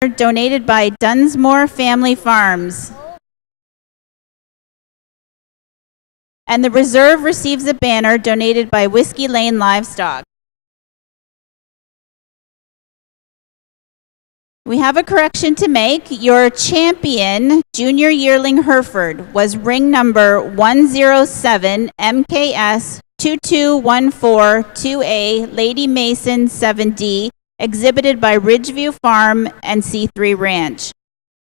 donated by Dunsmore Family Farms. And the reserve receives a banner donated by Whiskey Lane Livestock. We have a correction to make. Your champion, junior yearling Hereford, was ring number 107 MKS 22142A Lady Mason 7D, exhibited by Ridgeview Farm and C3 Ranch.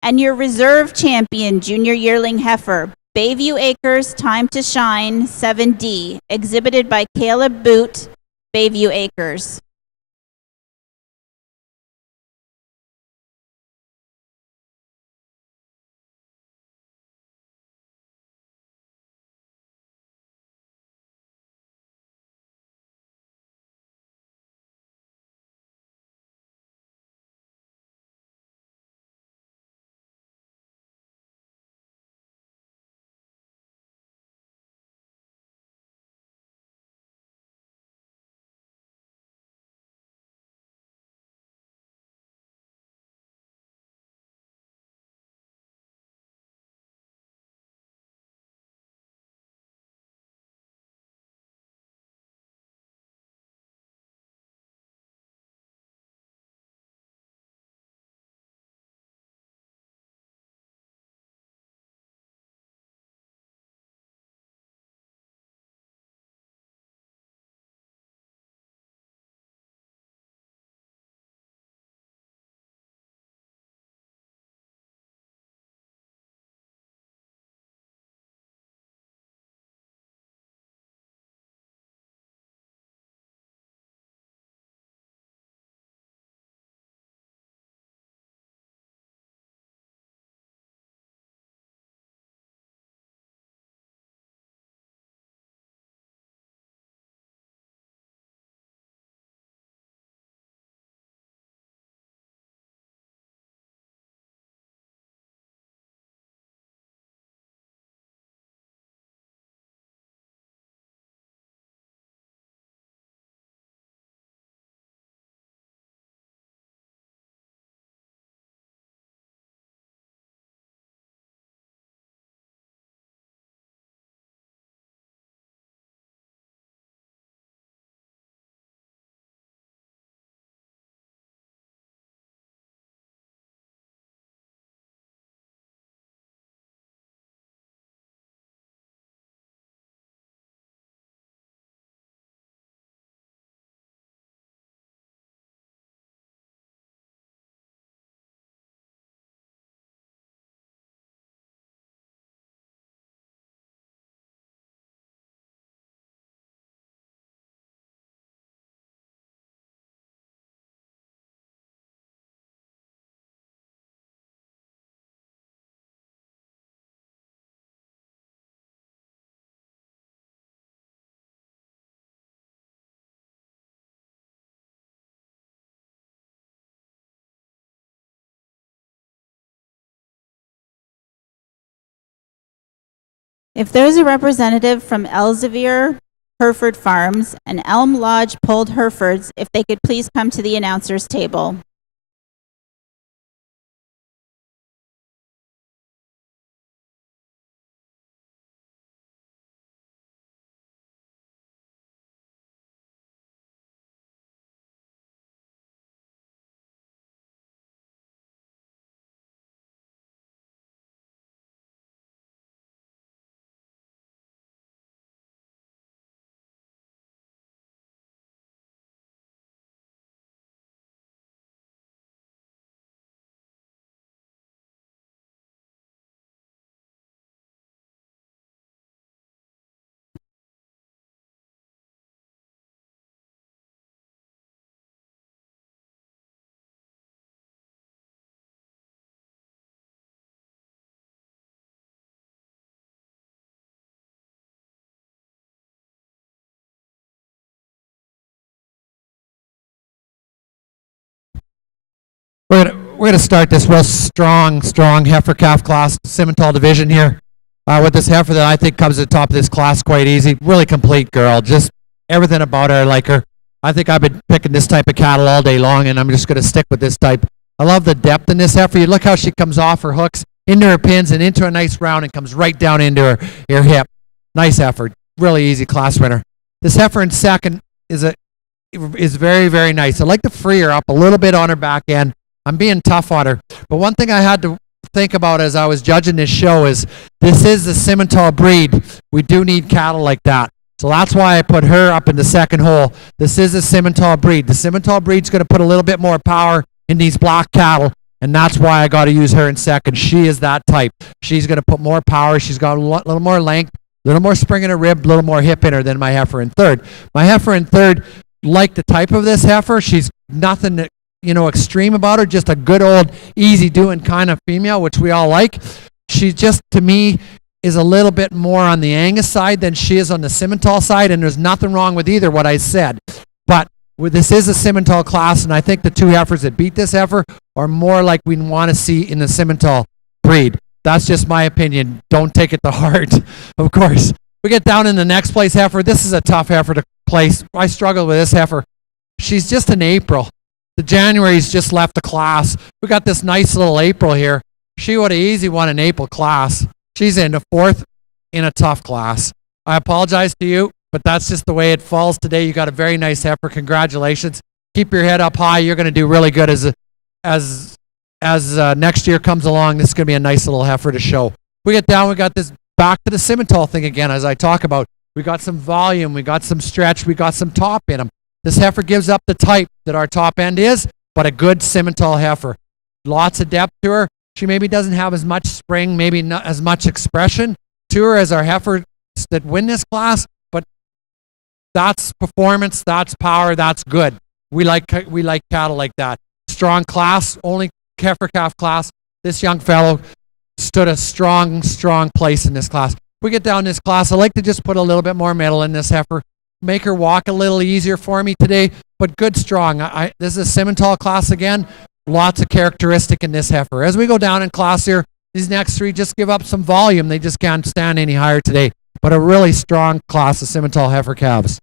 And your reserve champion, junior yearling heifer, Bayview Acres Time to Shine 7D, exhibited by Caleb Boot, Bayview Acres. If there's a representative from Elsevier Hereford Farms and Elm Lodge Polled Herefords, if they could please come to the announcer's table. We're gonna start this real strong heifer calf class Simmental division here with this heifer that I think comes to the top of this class quite easy. Really complete girl, just everything about her I like her. I think I've been picking this type of cattle all day long, and I'm just gonna stick with this type I love the depth in this heifer. You look how she comes off her hooks into her pins and into a nice round and comes right down into her hip. Nice heifer. Really easy class winner. This heifer in second is very, very nice. I like to free her up a little bit on her back end. I'm being tough on her. But one thing I had to think about as I was judging this show is this is the Simmental breed. We do need cattle like that. So that's why I put her up in the second hole. This is a Simmental breed. The Simmental breed's going to put a little bit more power in these black cattle, and that's why I got to use her in second. She is that type. She's going to put more power. She's got a little more length, a little more spring in her rib, a little more hip in her than my heifer in third. My heifer in third, like the type of this heifer, she's nothing extreme about her, just a good old easy doing kind of female, which we all like. She just, to me, is a little bit more on the Angus side than she is on the Simmental side, and there's nothing wrong with either what I said. But this is a Simmental class, and I think the two heifers that beat this heifer are more like we want to see in the Simmental breed. That's just my opinion. Don't take it to heart, of course. We get down in the next place heifer. This is a tough heifer to place. I struggle with this heifer. She's just in April. The January's just left the class. We got this nice little April here. She would have easy won an April class. She's in the fourth in a tough class. I apologize to you, but that's just the way it falls today. You got a very nice heifer. Congratulations. Keep your head up high. You're going to do really good as next year comes along. This is going to be a nice little heifer to show. We get down. We got this back to the Simmental thing again, as I talk about. We got some volume. We got some stretch. We got some top in them. This heifer gives up the type that our top end is, but a good Simmental heifer. Lots of depth to her. She maybe doesn't have as much spring, maybe not as much expression to her as our heifers that win this class, but that's performance, that's power, that's good. We like cattle like that. Strong class, only heifer calf class. This young fellow stood a strong place in this class. We get down this class. I like to just put a little bit more metal in this heifer. Make her walk a little easier for me today, but good strong. This is a Simmental class again. Lots of characteristic in this heifer. As we go down in class here, these next three just give up some volume. They just can't stand any higher today. But a really strong class of Simmental heifer calves.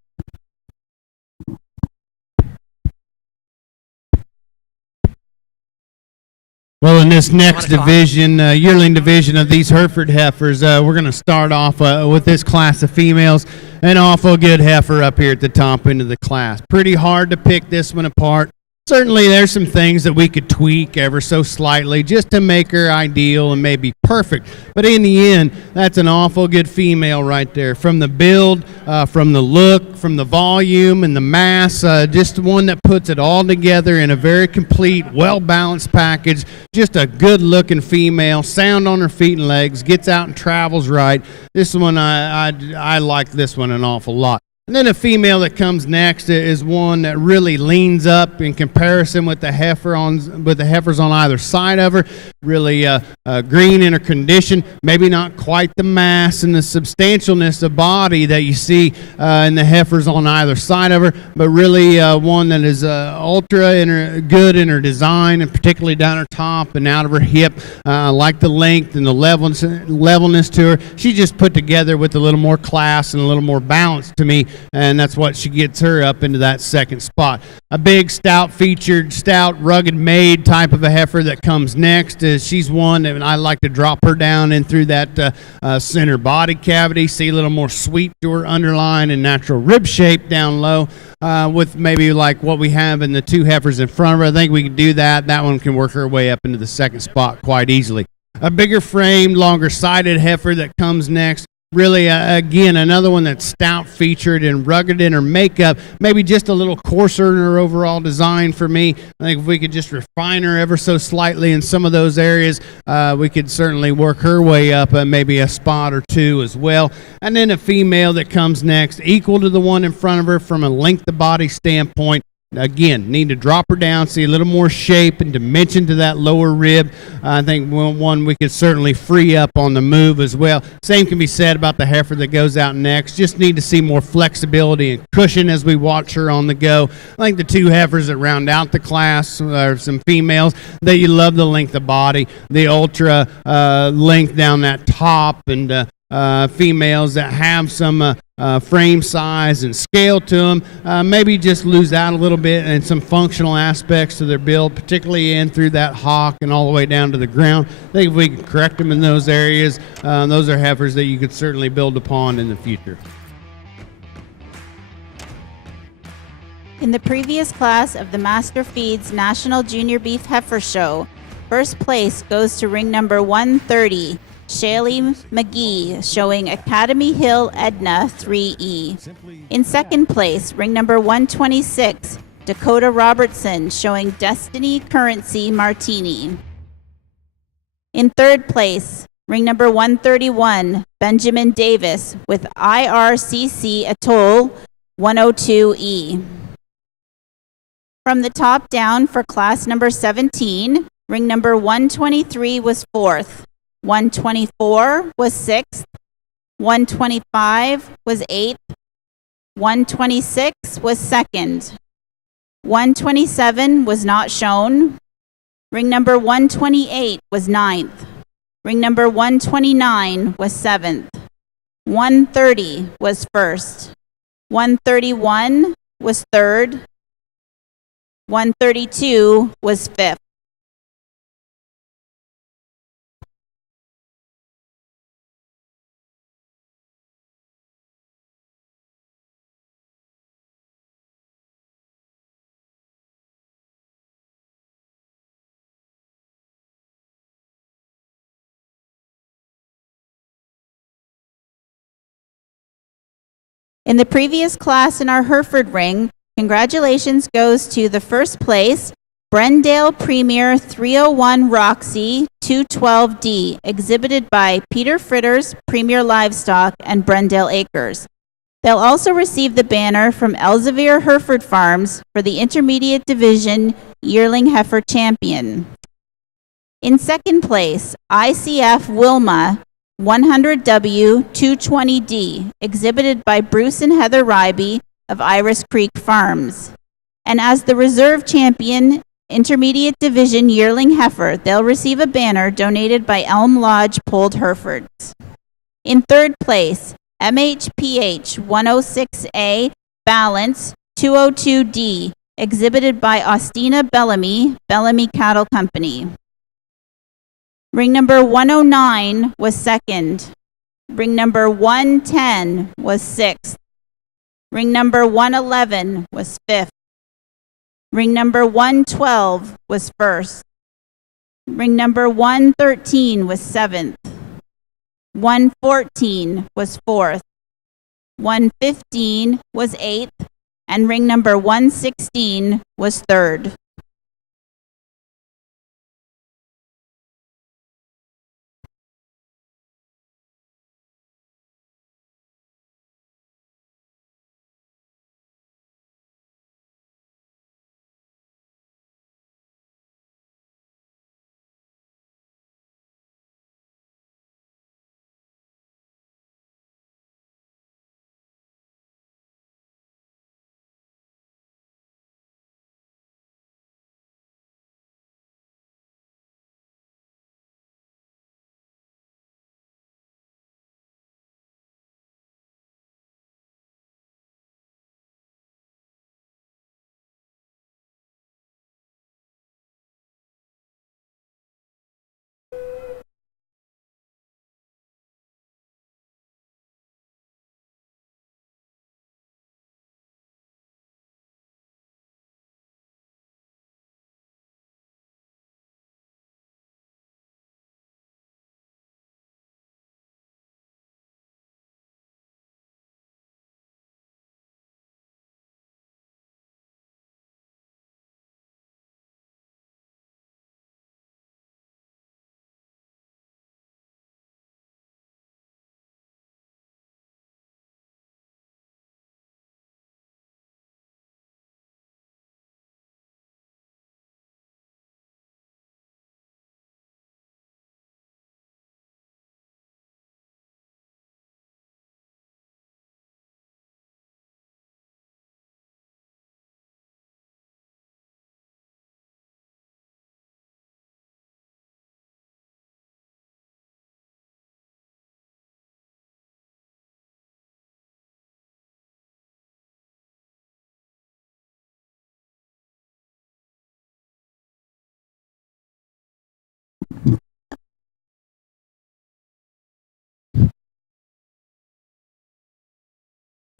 Well, in this next division, yearling division of these Hereford heifers, we're going to start off with this class of females. An awful good heifer up here at the top end of the class. Pretty hard to pick this one apart. Certainly there's some things that we could tweak ever so slightly just to make her ideal and maybe perfect. But in the end, that's an awful good female right there. From the build, from the look, from the volume and the mass, just one that puts it all together in a very complete, well-balanced package. Just a good-looking female, sound on her feet and legs, gets out and travels right. This one, I like this one an awful lot. And then a female that comes next is one that really leans up in comparison with the heifers on either side of her. Really green in her condition, maybe not quite the mass and the substantialness of body that you see in the heifers on either side of her, but really one that is ultra good in her design, and particularly down her top and out of her hip. Like the length and the levelness to her. She just put together with a little more class and a little more balance to me. And that's what she gets her up into that second spot. A big, stout-featured, stout, rugged-made type of a heifer that comes next. She's one that I like to drop her down in through that center body cavity, see a little more sweep to her underline and natural rib shape down low with maybe like what we have in the two heifers in front of her. I think we can do that. That one can work her way up into the second spot quite easily. A bigger framed, longer-sided heifer that comes next. Really, again, another one that's stout-featured and rugged in her makeup, maybe just a little coarser in her overall design for me. I think if we could just refine her ever so slightly in some of those areas, we could certainly work her way up maybe a spot or two as well. And then a female that comes next, equal to the one in front of her from a length of body standpoint. Again, need to drop her down, see a little more shape and dimension to that lower rib. I think one we could certainly free up on the move as well. Same can be said about the heifer that goes out next. Just need to see more flexibility and cushion as we watch her on the go. I think the two heifers that round out the class are some females that you love the length of body, the ultra length down that top, and females that have some frame size and scale to them. Maybe just lose out a little bit and some functional aspects to their build, particularly in through that hock and all the way down to the ground. I think if we can correct them in those areas, those are heifers that you could certainly build upon in the future. In the previous class of the Master Feeds National Junior Beef Heifer Show, first place goes to ring number 130, Shaley McGee, showing Academy Hill Edna 3E. In second place, ring number 126, Dakota Robertson, showing Destiny Currency Martini. In third place, ring number 131, Benjamin Davis, with IRCC Atoll 102E. From the top down for class number 17, ring number 123 was fourth, 124 was sixth, 125 was eighth, 126 was second, 127 was not shown, ring number 128 was ninth, ring number 129 was seventh, 130 was first, 131 was third, 132 was fifth. In the previous class in our Hereford ring, congratulations goes to the first place, Brendale Premier 301 Roxy 212D, exhibited by Peter Fritters, Premier Livestock, and Brendale Acres. They'll also receive the banner from Elsevier Hereford Farms for the Intermediate Division Yearling Heifer Champion. In second place, ICF Wilma 100W 220D, exhibited by Bruce and Heather Ryby of Iris Creek Farms. And as the reserve champion Intermediate Division Yearling Heifer, they'll receive a banner donated by Elm Lodge Polled Herefords. In third place, MHPH 106A Balance 202D, exhibited by Austina Bellamy, Bellamy Cattle Company. Ring number 109 was second. Ring number 110 was sixth. Ring number 111 was fifth. Ring number 112 was first. Ring number 113 was seventh. 114 was fourth. 115 was eighth. And ring number 116 was third.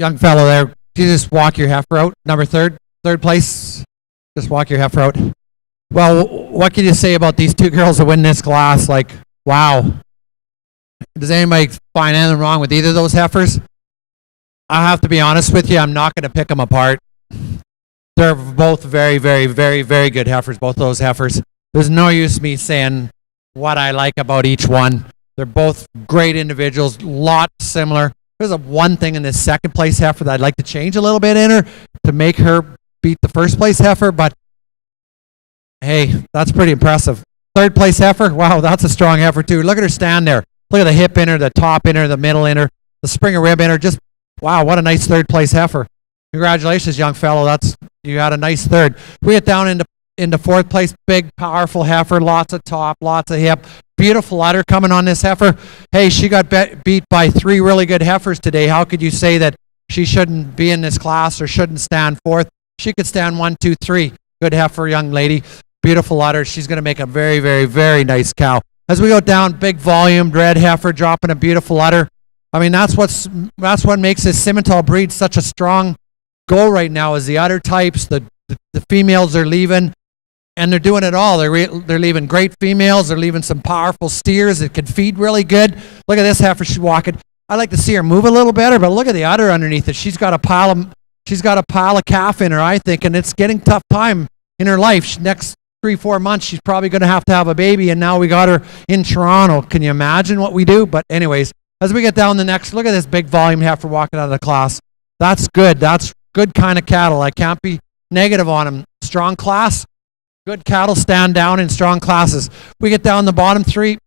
young fellow there, you just walk your heifer out, number third place. Just walk your heifer out. Well, what can you say about these two girls that win this class? Like, wow. Does anybody find anything wrong with either of those heifers? I have to be honest with you, I'm not going to pick them apart. They're both very, very, very, very good heifers, both those heifers. There's no use me saying what I like about each one. They're both great individuals, lot similar. There's one thing in this second place heifer that I'd like to change a little bit in her to make her beat the first place heifer, but hey, that's pretty impressive. Third place heifer, wow, that's a strong heifer too. Look at her stand there. Look at the hip in her, the top in her, the middle in her, the Springer rib in her. Just, wow, what a nice third place heifer. Congratulations, young fellow. You got a nice third. We get down into fourth place, big, powerful heifer, lots of top, lots of hip. Beautiful udder coming on this heifer. Hey, she got beat by 3 really good heifers today. How could you say that she shouldn't be in this class or shouldn't stand fourth? She could stand 1, 2, 3. Good heifer, young lady. Beautiful udder. She's going to make a very, very, very nice cow. As we go down, big volume, red heifer dropping a beautiful udder. I mean, that's what makes this Simmental breed such a strong go right now is the udder types. The females are leaving, and they're doing it all. They're leaving great females. They're leaving some powerful steers that can feed really good. Look at this heifer. She's walking. I like to see her move a little better, but look at the udder underneath it. She's got a pile of calf in her, I think, and it's getting tough time in her life. Next 3-4 months, she's probably going to have a baby, and now we got her in Toronto. Can you imagine what we do? But anyways, as we get down the next, look at this big volume heifer walking out of the class. That's good. That's good kind of cattle. I can't be negative on them. Strong class. Good cattle stand down in strong classes. We get down the bottom 3.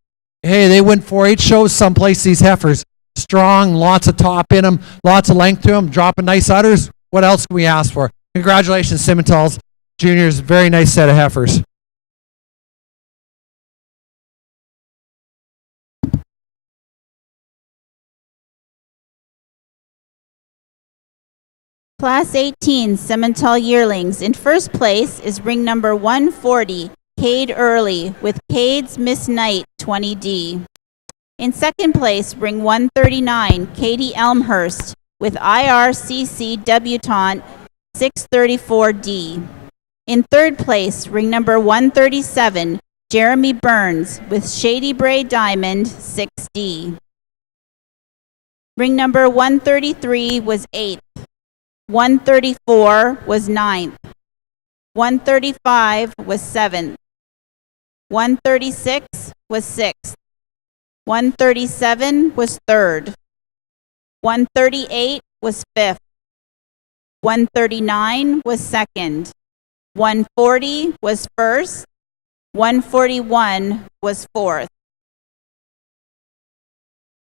Hey, they win 4-H shows someplace, these heifers. Strong, lots of top in them, lots of length to them, dropping nice udders. What else can we ask for? Congratulations, Simmentals Juniors. Very nice set of heifers. Class 18 Simmental Yearlings. In first place is ring number 140, Cade Early, with Cade's Miss Knight 20D. In second place, ring 139, Katie Elmhurst, with IRCC Debutante 634D. In third place, ring number 137, Jeremy Burns, with Shady Bray Diamond 6D. Ring number 133 was 8th. 134 was 9th. 135 was 7th. 136 was 6th. 137 was 3rd. 138 was 5th. 139 was 2nd. 140 was 1st. 141 was 4th.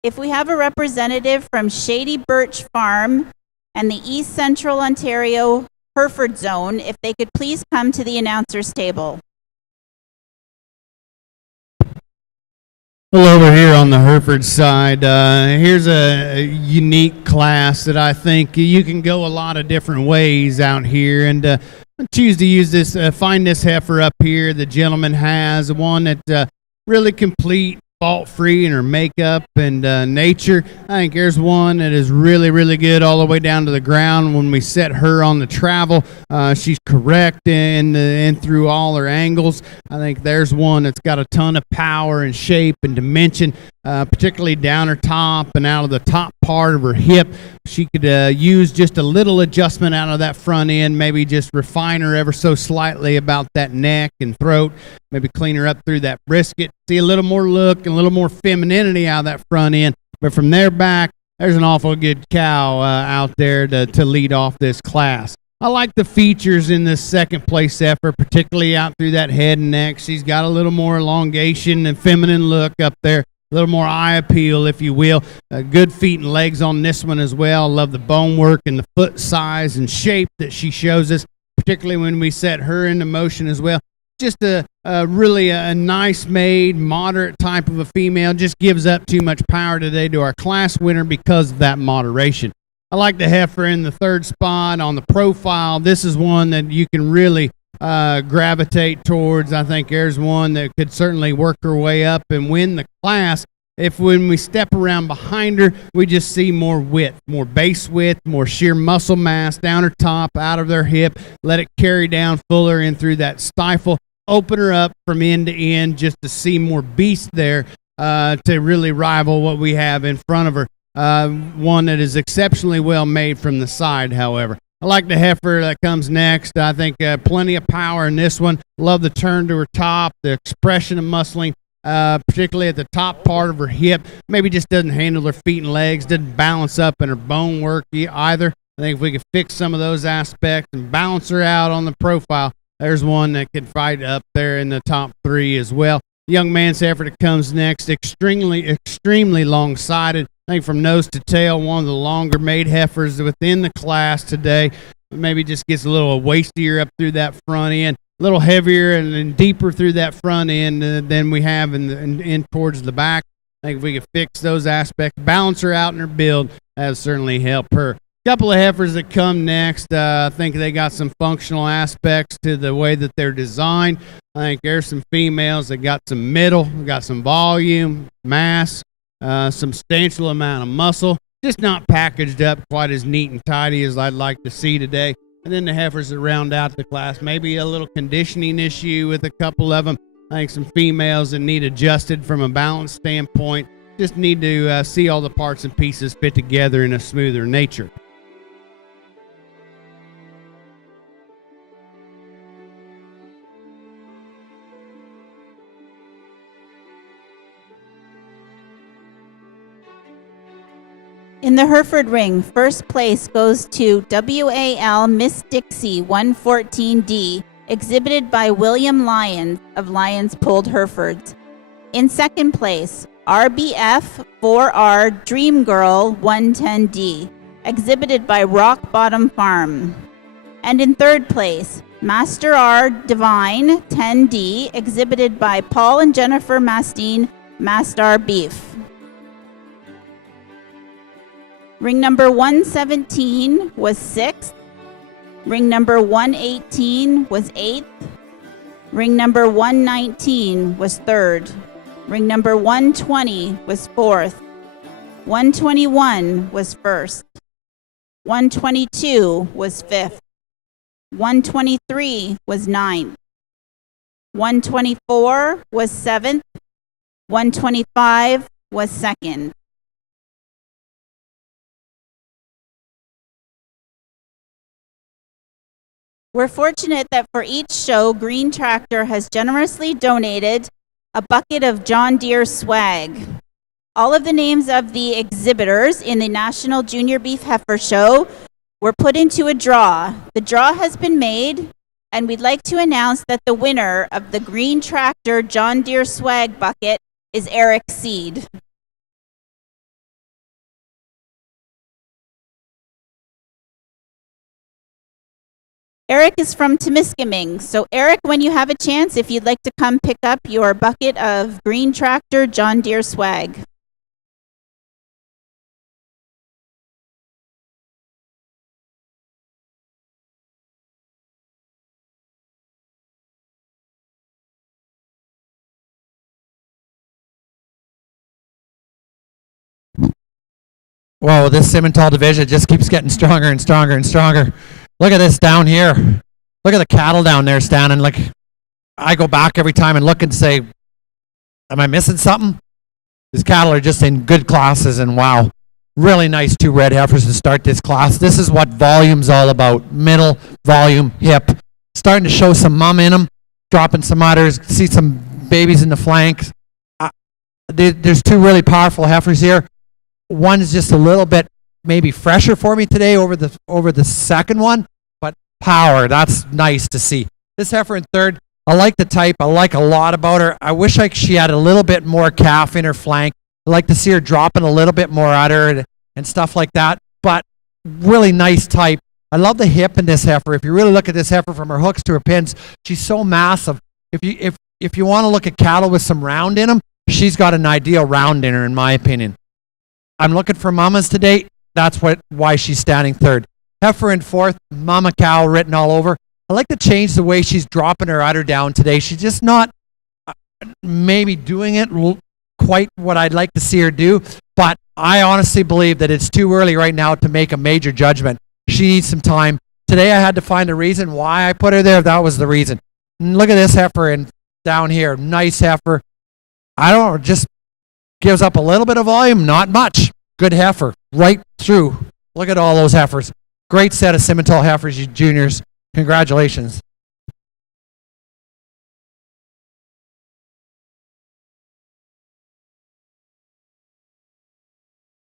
If we have a representative from Shady Birch Farm and the East Central Ontario Hereford Zone, if they could please come to the announcer's table. Well, over here on the Hereford side, here's a unique class that I think you can go a lot of different ways out here, and choose to use this, find this heifer up here the gentleman has, one that really complete, fault-free in her makeup and nature. I think there's one that is really, really good all the way down to the ground. When we set her on the travel, she's correct and through all her angles. I think there's one that's got a ton of power and shape and dimension, particularly down her top and out of the top part of her hip. She could use just a little adjustment out of that front end, maybe just refine her ever so slightly about that neck and throat, maybe clean her up through that brisket, see a little more look and a little more femininity out of that front end. But from there back, there's an awful good cow out there to lead off this class. I like the features in this second place effort, particularly out through that head and neck. She's got a little more elongation and feminine look up there, a little more eye appeal, if you will. Good feet and legs on this one as well. I love the bone work and the foot size and shape that she shows us, particularly when we set her into motion as well. Just really a nice made, moderate type of a female. Just gives up too much power today to our class winner because of that moderation. I like the heifer in the third spot on the profile. This is one that you can really gravitate towards. I think there's one that could certainly work her way up and win the class. If when we step around behind her, we just see more width, more base width, more sheer muscle mass down her top, out of their hip, let it carry down fuller in through that stifle, open her up from end to end just to see more beast there to really rival what we have in front of her. One that is exceptionally well made from the side, however. I like the heifer that comes next. I think plenty of power in this one. Love the turn to her top, the expression of muscling, particularly at the top part of her hip. Maybe just doesn't handle her feet and legs, doesn't balance up in her bone work either. I think if we could fix some of those aspects and balance her out on the profile, there's one that could fight up there in the top 3 as well. Young man's heifer that comes next, extremely long-sided. I think from nose to tail, one of the longer made heifers within the class today. Maybe just gets a little waistier up through that front end, a little heavier and deeper through that front end than we have in towards the back. I think if we could fix those aspects, balance her out in her build, that would certainly help her. Couple of heifers that come next. I think they got some functional aspects to the way that they're designed. I think there's some females that got some middle, got some volume, mass, substantial amount of muscle, just not packaged up quite as neat and tidy as I'd like to see today. And then the heifers that round out the class, maybe a little conditioning issue with a couple of them. I think some females that need adjusted from a balance standpoint, just need to see all the parts and pieces fit together in a smoother nature. In the Hereford ring, first place goes to WAL Miss Dixie 114D, exhibited by William Lyons of Lyons Pulled Herefords. In second place, RBF 4R Dream Girl 110D, exhibited by Rock Bottom Farm. And in third place, Master R Divine 10D, exhibited by Paul and Jennifer Mastine, Mastar Beef. Ring number 117 was 6th. Ring number 118 was 8th. Ring number 119 was 3rd. Ring number 120 was 4th. 121 was 1st. 122 was 5th. 123 was 9th. 124 was 7th. 125 was 2nd. We're fortunate that for each show, Green Tractor has generously donated a bucket of John Deere swag. All of the names of the exhibitors in the National Junior Beef Heifer Show were put into a draw. The draw has been made, and we'd like to announce that the winner of the Green Tractor John Deere swag bucket is Eric Seed. Eric is from Temiskaming. So Eric, when you have a chance, if you'd like to come pick up your bucket of Green Tractor John Deere swag. Whoa, this Simmental division just keeps getting stronger and stronger and stronger. Look at this down here. Look at the cattle down there standing. Like, I go back every time and look and say, am I missing something? These cattle are just in good classes, and wow, really nice 2 red heifers to start this class. This is what volume's all about. Middle, volume, hip. Starting to show some mum in them, dropping some udders, see some babies in the flanks. There's 2 really powerful heifers here. One's just a little bit maybe fresher for me today over the second one, but power, that's nice to see. This heifer in third, I like the type. I like a lot about her. I wish she had a little bit more calf in her flank. I like to see her dropping a little bit more udder and stuff like that, but really nice type. I love the hip in this heifer. If you really look at this heifer from her hooks to her pins, she's so massive. If you want to look at cattle with some round in them, she's got an ideal round in her, in my opinion. I'm looking for mamas today. That's why she's standing third. Heifer in fourth, mama cow written all over. I like to change the way she's dropping her udder down today. She's just not maybe doing it quite what I'd like to see her do, but I honestly believe that it's too early right now to make a major judgment. She needs some time. Today I had to find a reason why I put her there. That was the reason. And look at this heifer and down here. Nice heifer. I don't know, just gives up a little bit of volume, not much. Good heifer, right through. Look at all those heifers. Great set of Simmental heifers, you juniors. Congratulations.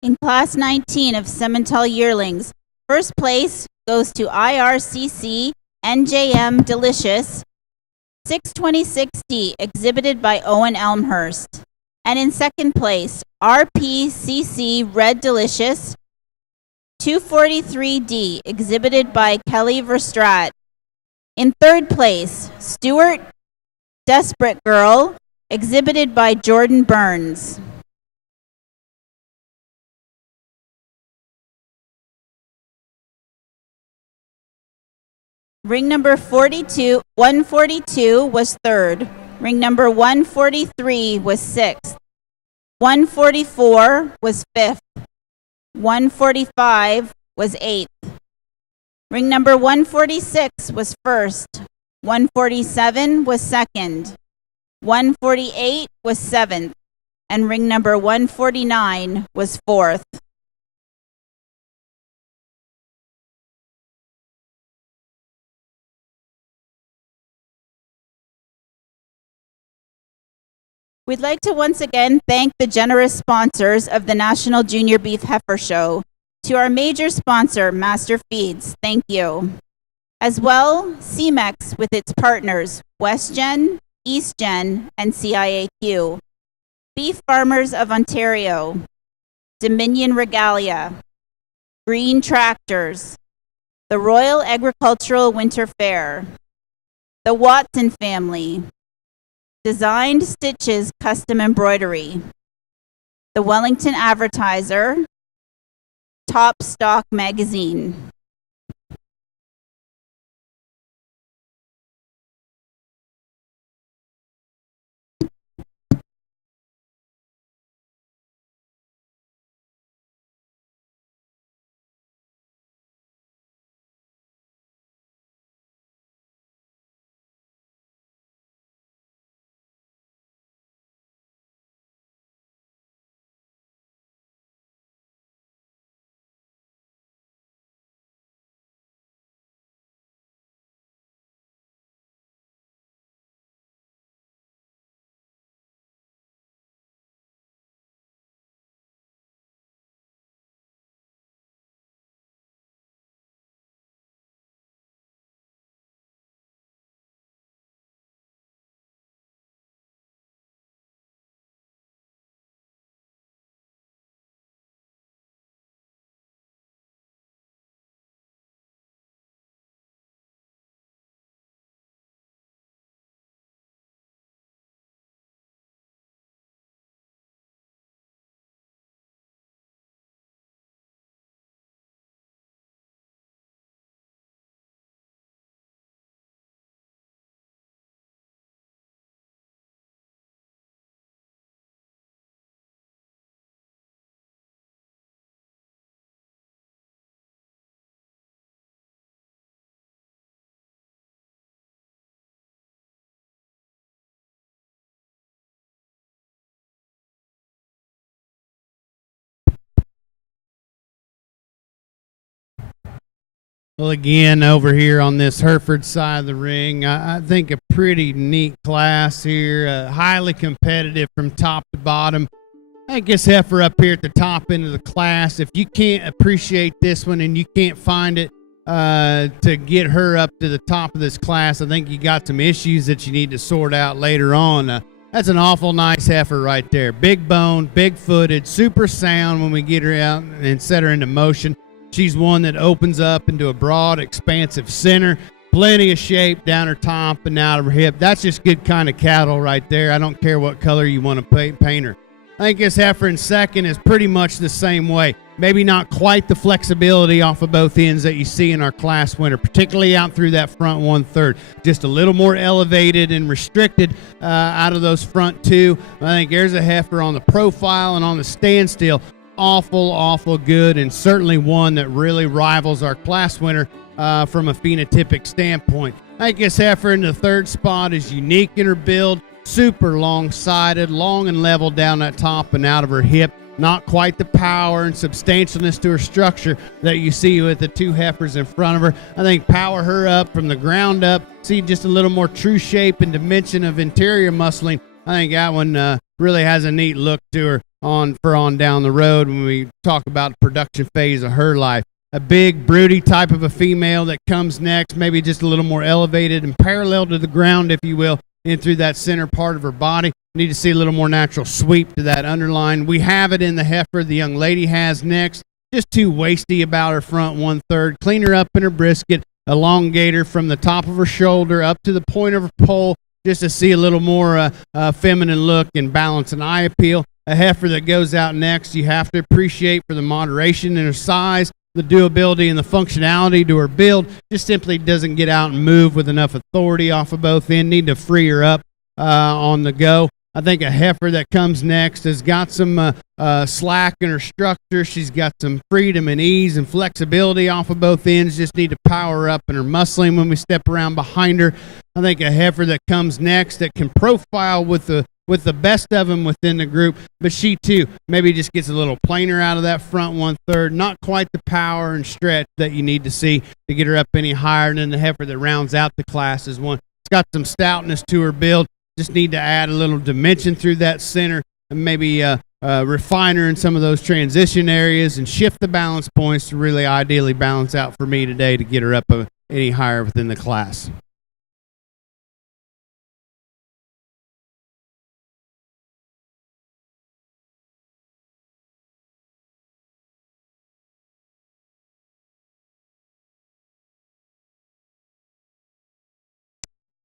In Class 19 of Simmental yearlings, first place goes to IRCC NJM Delicious 626D, exhibited by Owen Elmhurst. And in second place, RPCC Red Delicious 243D, exhibited by Kelly Verstrat. In third place, Stuart Desperate Girl, exhibited by Jordan Burns. Ring number 142 was third. Ring number 143 was sixth. 144 was fifth. 145 was eighth. Ring number 146 was first. 147 was second. 148 was seventh. And ring number 149 was fourth. We'd like to once again thank the generous sponsors of the National Junior Beef Heifer Show. To our major sponsor, Master Feeds, thank you. As well, Semex with its partners, WestGen, EastGen, and CIAQ. Beef Farmers of Ontario, Dominion Regalia, Green Tractors, the Royal Agricultural Winter Fair, the Watson family, Designed Stitches Custom Embroidery, the Wellington Advertiser, Top Stock Magazine. Well, again, over here on this Hereford side of the ring, I think a pretty neat class here, highly competitive from top to bottom. I think this heifer up here at the top end of the class, if you can't appreciate this one and you can't find it to get her up to the top of this class, I think you got some issues that you need to sort out later on. That's an awful nice heifer right there. Big bone, big footed, super sound when we get her out and set her into motion. She's one that opens up into a broad, expansive center, plenty of shape down her top and out of her hip. That's just good kind of cattle right there. I don't care what color you want to paint her. I think this heifer in second is pretty much the same way. maybe not quite the flexibility off of both ends that you see in our class winner, particularly out through that front 1/3. Just a little more elevated and restricted out of those front two. I think there's a heifer on the profile and on the standstill. Awful good, and certainly one that really rivals our class winner from a phenotypic standpoint. I think this heifer in the third spot is unique in her build, super long-sided, long and level down that top and out of her hip. Not quite the power and substantialness to her structure that you see with the two heifers in front of her. I think power her up from the ground up, see just a little more true shape and dimension of interior muscling. I think that one really has a neat look to her on down the road when we talk about the production phase of her life. A big, broody type of a female that comes next, maybe just a little more elevated and parallel to the ground, if you will, in through that center part of her body. Need to see a little more natural sweep to that underline. We have it in the heifer the young lady has next. Just too wasty about her front 1/3. Clean her up in her brisket, elongate her from the top of her shoulder up to the point of her pole, just to see a little more feminine look and balance and eye appeal. A heifer that goes out next, you have to appreciate for the moderation in her size, the doability and the functionality to her build. Just simply doesn't get out and move with enough authority off of both ends. Need to free her up on the go. I think a heifer that comes next has got some slack in her structure. She's got some freedom and ease and flexibility off of both ends. Just need to power up in her muscling when we step around behind her. I think a heifer that comes next that can profile with the best of them within the group, but she too maybe just gets a little plainer out of that front 1/3. Not quite the power and stretch that you need to see to get her up any higher than the heifer that rounds out the class is one. It's got some stoutness to her build. Just need to add a little dimension through that center and maybe refine her in some of those transition areas and shift the balance points to really ideally balance out for me today to get her up any higher within the class.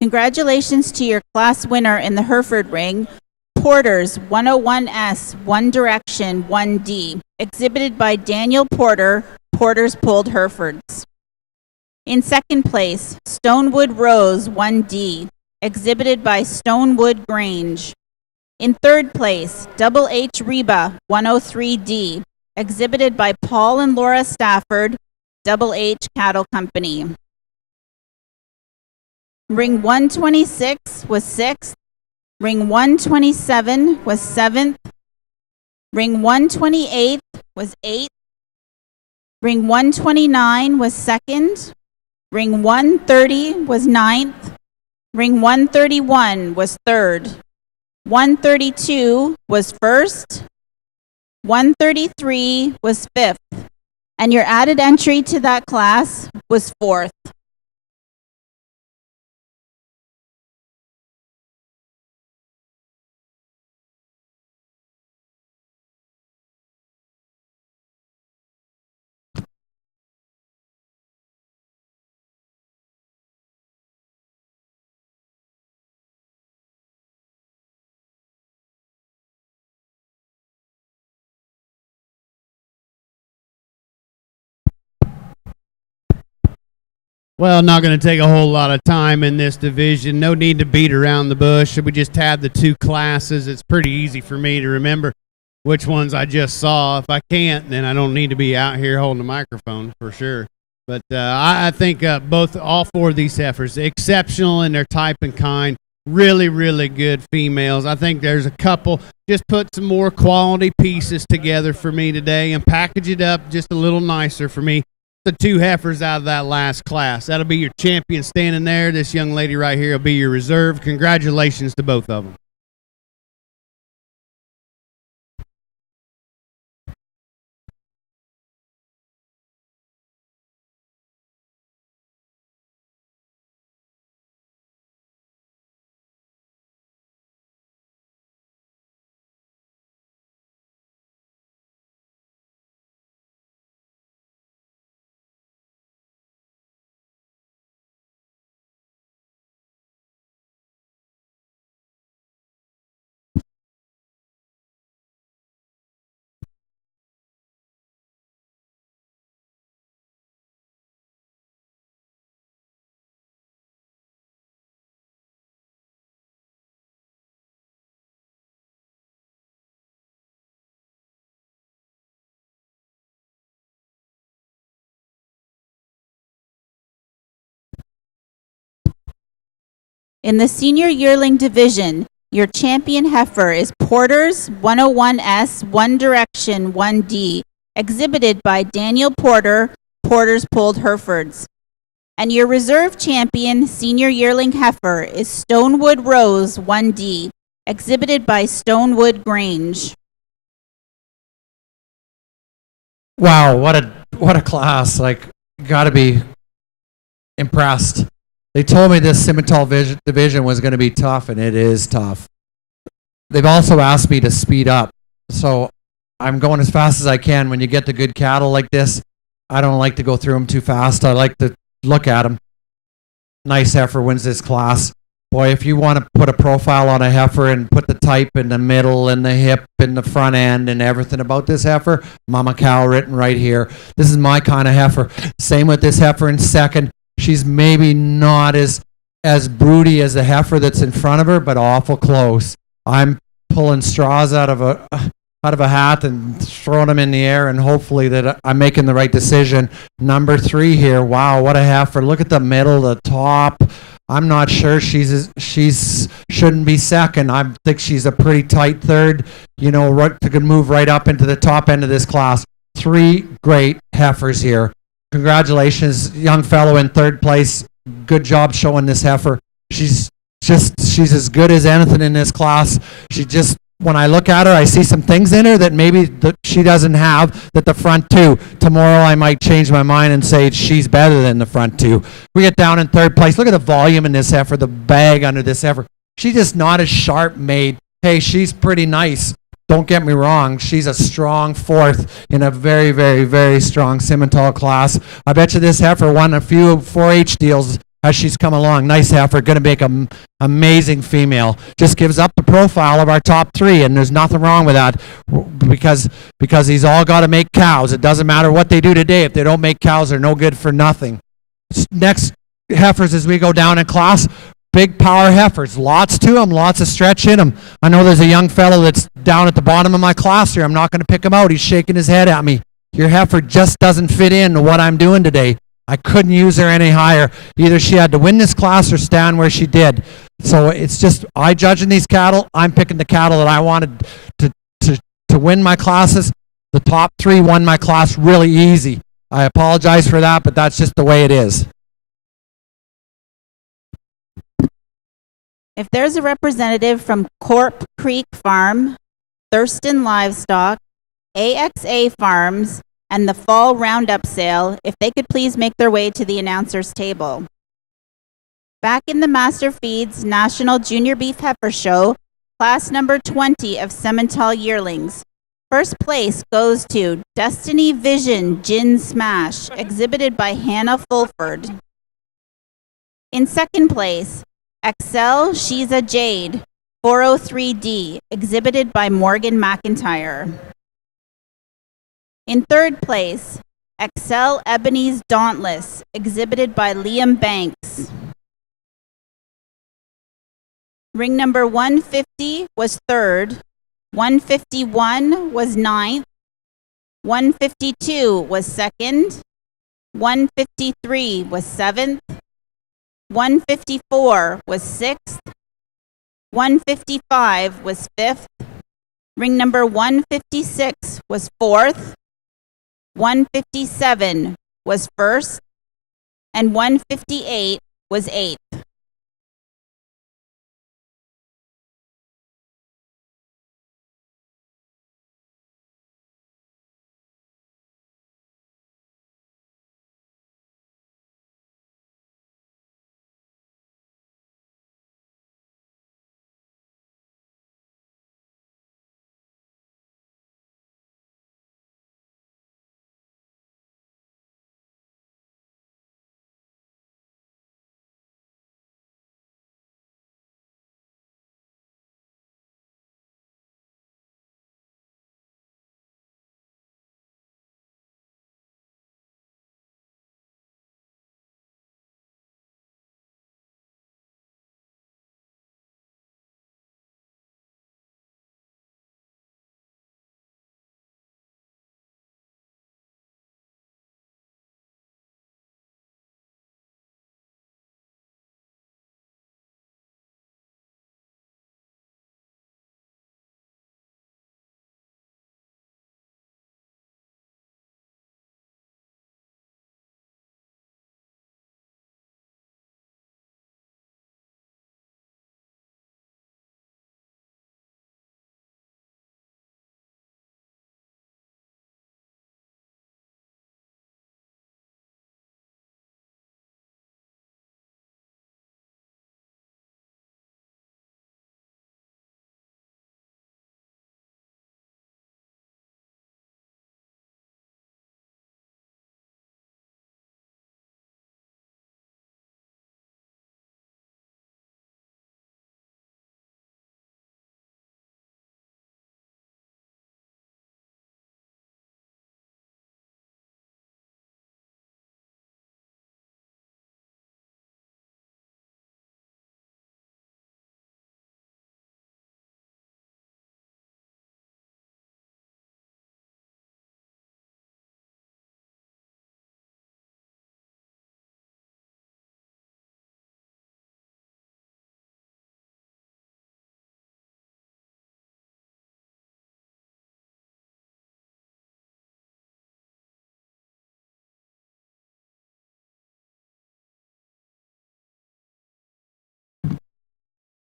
Congratulations to your class winner in the Hereford ring, Porter's 101S, One Direction, 1D, exhibited by Daniel Porter, Porter's Pulled Herefords. In second place, Stonewood Rose, 1D, exhibited by Stonewood Grange. In third place, Double H Reba, 103D, exhibited by Paul and Laura Stafford, Double H Cattle Company. Ring 126 was 6th. Ring 127 was 7th. Ring 128 was 8th. Ring 129 was 2nd. Ring 130 was 9th. Ring 131 was 3rd. 132 was 1st. 133 was 5th. And your added entry to that class was 4th. Well, not going to take a whole lot of time in this division. No need to beat around the bush. We just had the two classes. It's pretty easy for me to remember which ones I just saw. If I can't, then I don't need to be out here holding a microphone for sure. But I think all four of these heifers, exceptional in their type and kind, really good females. I think there's a couple, just put some more quality pieces together for me today and package it up just a little nicer for me. The two heifers out of that last class. That'll be your champion standing there. This young lady right here will be your reserve. Congratulations to both of them. In the senior yearling division, your champion heifer is Porter's 101S One Direction 1D, exhibited by Daniel Porter, Porter's Pulled Herefords. And your reserve champion senior yearling heifer is Stonewood Rose 1D, exhibited by Stonewood Grange. Wow, what a class! Like, gotta be impressed. They told me this Simmental division was going to be tough, and it is tough. They've also asked me to speed up, so I'm going as fast as I can. When you get the good cattle like this, I don't like to go through them too fast. I like to look at them. Nice heifer wins this class. Boy, if you want to put a profile on a heifer and put the type in the middle and the hip and the front end and everything about this heifer, Mama Cow written right here. This is my kind of heifer. Same with this heifer in second. She's maybe not as broody as the heifer that's in front of her, but awful close. I'm pulling straws out of a hat and throwing them in the air, and hopefully that I'm making the right decision. Number 3 here. Wow, what a heifer! Look at the middle, the top. I'm not sure she's shouldn't be second. I think she's a pretty tight third. You know, right to move right up into the top end of this class. 3 great heifers here. Congratulations, young fellow in third place. Good job showing this heifer. She's as good as anything in this class. When I look at her, I see some things in her that maybe she doesn't have that the front 2. Tomorrow I might change my mind and say she's better than the front 2. We get down in third place. Look at the volume in this heifer, the bag under this heifer. She's just not as sharp made. Hey, she's pretty nice. Don't get me wrong. She's a strong 4th in a very, very, very strong Simmental class. I bet you this heifer won a few 4-H deals as she's come along. Nice heifer, going to make an amazing female. Just gives up the profile of our top 3, and there's nothing wrong with that because he's all got to make cows. It doesn't matter what they do today. If they don't make cows, they're no good for nothing. Next heifers as we go down in class, big power heifers. Lots to them, lots of stretch in them. I know there's a young fellow that's down at the bottom of my class here. I'm not going to pick him out. He's shaking his head at me. Your heifer just doesn't fit into what I'm doing today. I couldn't use her any higher. Either she had to win this class or stand where she did. So it's just, I judging these cattle, I'm picking the cattle that I wanted to win my classes. The top 3 won my class really easy. I apologize for that, but that's just the way it is. If there's a representative from Corp Creek Farm, Thurston Livestock, AXA Farms, and the Fall Roundup Sale, if they could please make their way to the announcer's table. Back in the Master Feeds National Junior Beef Heifer Show, class number 20 of Simmental yearlings. First place goes to Destiny Vision Gin Smash, exhibited by Hannah Fulford. In second place, Excel She's a Jade, 403D, exhibited by Morgan McIntyre. In third place, Excel Ebony's Dauntless, exhibited by Liam Banks. Ring number 150 was third, 151 was ninth, 152 was second, 153 was seventh, 154 was sixth, 155 was fifth, ring number 156 was fourth, 157 was first, and 158 was eighth.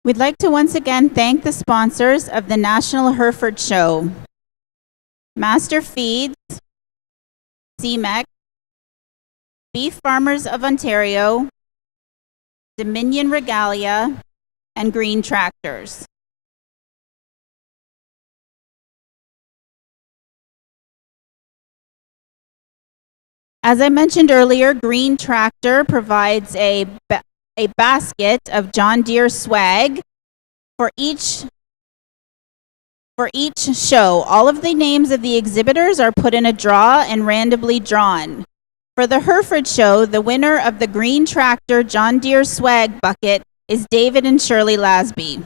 We'd like to once again thank the sponsors of the National Hereford Show: Master Feeds, Semex, Beef Farmers of Ontario, Dominion Regalia, and Green Tractors. As I mentioned earlier, Green Tractor provides a basket of John Deere swag for each show. All of the names of the exhibitors are put in a draw and randomly drawn. For the Hereford show, the winner of the Green Tractor John Deere swag bucket is David and Shirley Lasby.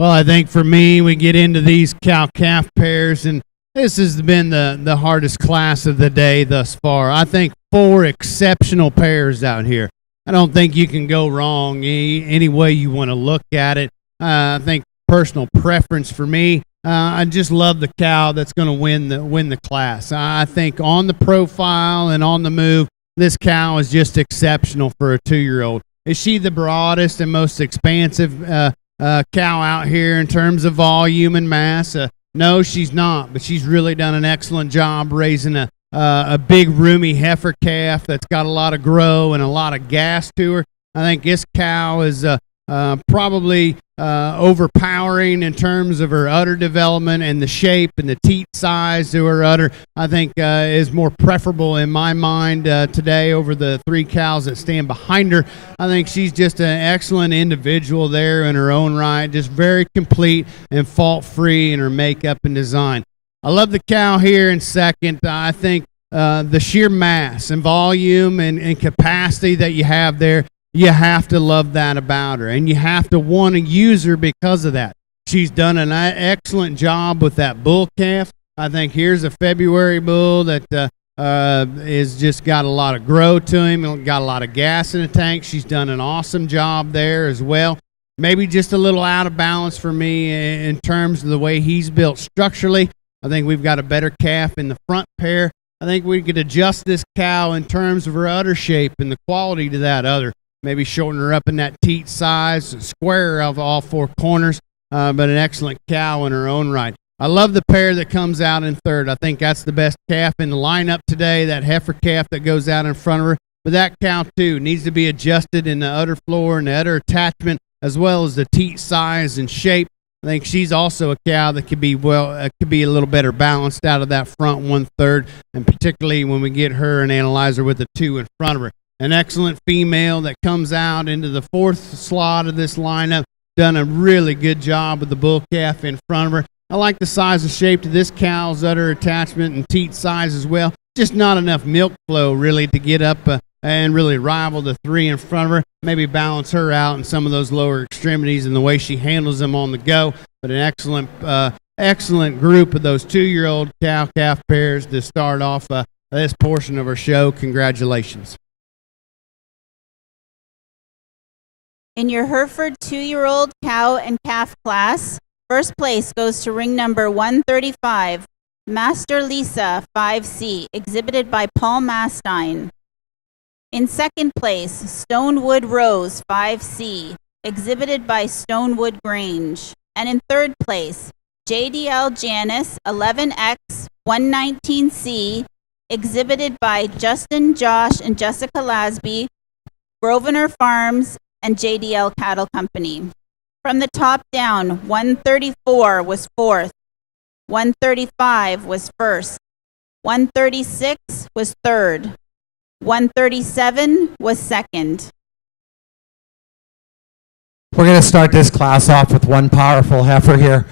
Well, I think for me, we get into these cow-calf pairs, and this has been the hardest class of the day thus far. I think 4 exceptional pairs out here. I don't think you can go wrong any way you want to look at it. I think personal preference for me, I just love the cow that's going to win the class. I think on the profile and on the move, this cow is just exceptional for a 2-year-old. Is she the broadest and most expansive cow out here in terms of volume and mass? No, she's not, but she's really done an excellent job raising a big, roomy heifer calf that's got a lot of grow and a lot of gas to her. I think this cow is probably overpowering in terms of her udder development, and the shape and the teat size to her udder, I think is more preferable in my mind today over the 3 cows that stand behind her. I think she's just an excellent individual there in her own right, just very complete and fault-free in her makeup and design. I love the cow here in second. I think the sheer mass and volume and capacity that you have there, you have to love that about her, and you have to want to use her because of that. She's done an excellent job with that bull calf. I think here's a February bull that is just got a lot of grow to him and got a lot of gas in the tank. She's done an awesome job there as well. Maybe just a little out of balance for me in terms of the way he's built structurally. I think we've got a better calf in the front pair. I think we could adjust this cow in terms of her udder shape and the quality to that udder. Maybe shorten her up in that teat size, square her of all 4 corners, but an excellent cow in her own right. I love the pair that comes out in third. I think that's the best calf in the lineup today, that heifer calf that goes out in front of her. But that cow, too, needs to be adjusted in the udder floor and the udder attachment, as well as the teat size and shape. I think she's also a cow that could be a little better balanced out of that front 1/3, and particularly when we get her and analyze her with the 2 in front of her. An excellent female that comes out into the 4th slot of this lineup. Done a really good job with the bull calf in front of her. I like the size and shape to this cow's udder attachment and teat size as well. Just not enough milk flow really to get up and really rival the 3 in front of her. Maybe balance her out in some of those lower extremities and the way she handles them on the go. But an excellent group of those 2-year-old cow-calf pairs to start off this portion of our show. Congratulations. In your Hereford 2-year-old cow and calf class, first place goes to ring number 135, Master Lisa 5C, exhibited by Paul Mastine. In second place, Stonewood Rose 5C, exhibited by Stonewood Grange. And in third place, JDL Janice 11X 119C, exhibited by Justin, Josh, and Jessica Lasby, Grosvenor Farms, and JDL Cattle Company. From the top down, 134 was fourth, 135 was first, 136 was third, 137 was second. We're going to start this class off with one powerful heifer here.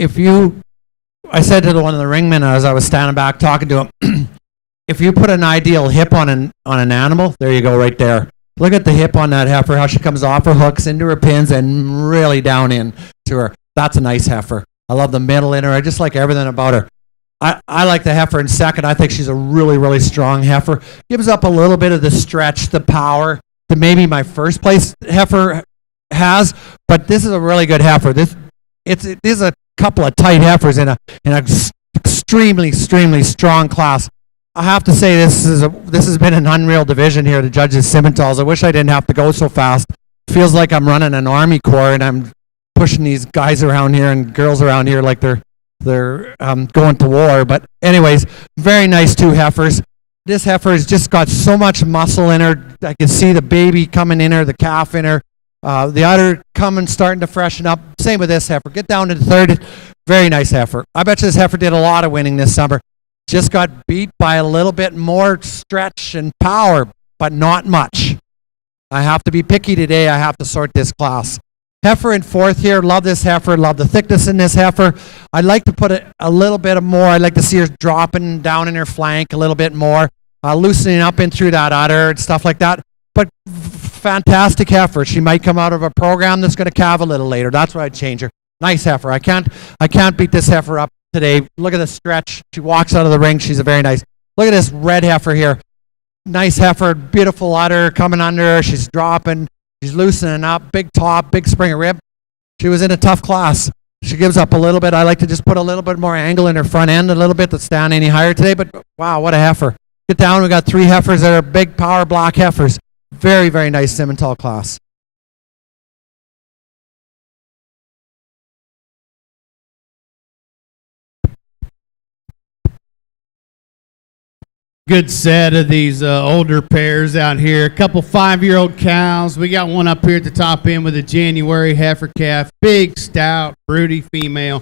I said to the one of the ringmen as I was standing back talking to him, if you put an ideal hip on an animal, there you go right there. Look at the hip on that heifer, how she comes off her hooks into her pins and really down in to her. That's a nice heifer. I love the middle in her. I just like everything about her. I like the heifer in second. I think she's a really, really strong heifer. Gives up a little bit of the stretch, the power that maybe my first place heifer has, but this is a really good heifer. This is a couple of tight heifers in an extremely, extremely strong class. I have to say this has been an unreal division here to judges Simmentals. I wish I didn't have to go so fast. Feels like I'm running an Army Corps and I'm pushing these guys around here and girls around here like they're going to war. But anyways, very nice two heifers. This heifer has just got so much muscle in her. I can see the baby coming in her, the calf in her. The udder coming, starting to freshen up. Same with this heifer. Get down to the third. Very nice heifer. I bet you this heifer did a lot of winning this summer. Just got beat by a little bit more stretch and power, but not much. I have to be picky today. I have to sort this class. Heifer in fourth here. Love this heifer. Love the thickness in this heifer. I'd like to put a little bit of more. I'd like to see her dropping down in her flank a little bit more, loosening up in through that udder and stuff like that. But fantastic heifer. She might come out of a program that's going to calve a little later. That's why I'd change her. Nice heifer. I can't beat this heifer up today. Look at the stretch. She walks out of the ring. She's a very nice. Look at this red heifer here. Nice heifer. Beautiful udder coming under her. She's dropping. She's loosening up. Big top. Big spring of rib. She was in a tough class. She gives up a little bit. I like to just put a little bit more angle in her front end a little bit that's down any higher today. But wow, what a heifer. Get down. We got three heifers that are big power block heifers. Very, very nice Simmental class. Good set of these older pairs out here. A couple 5-year-old cows. We got one up here at the top end with a January heifer calf. Big, stout, broody female.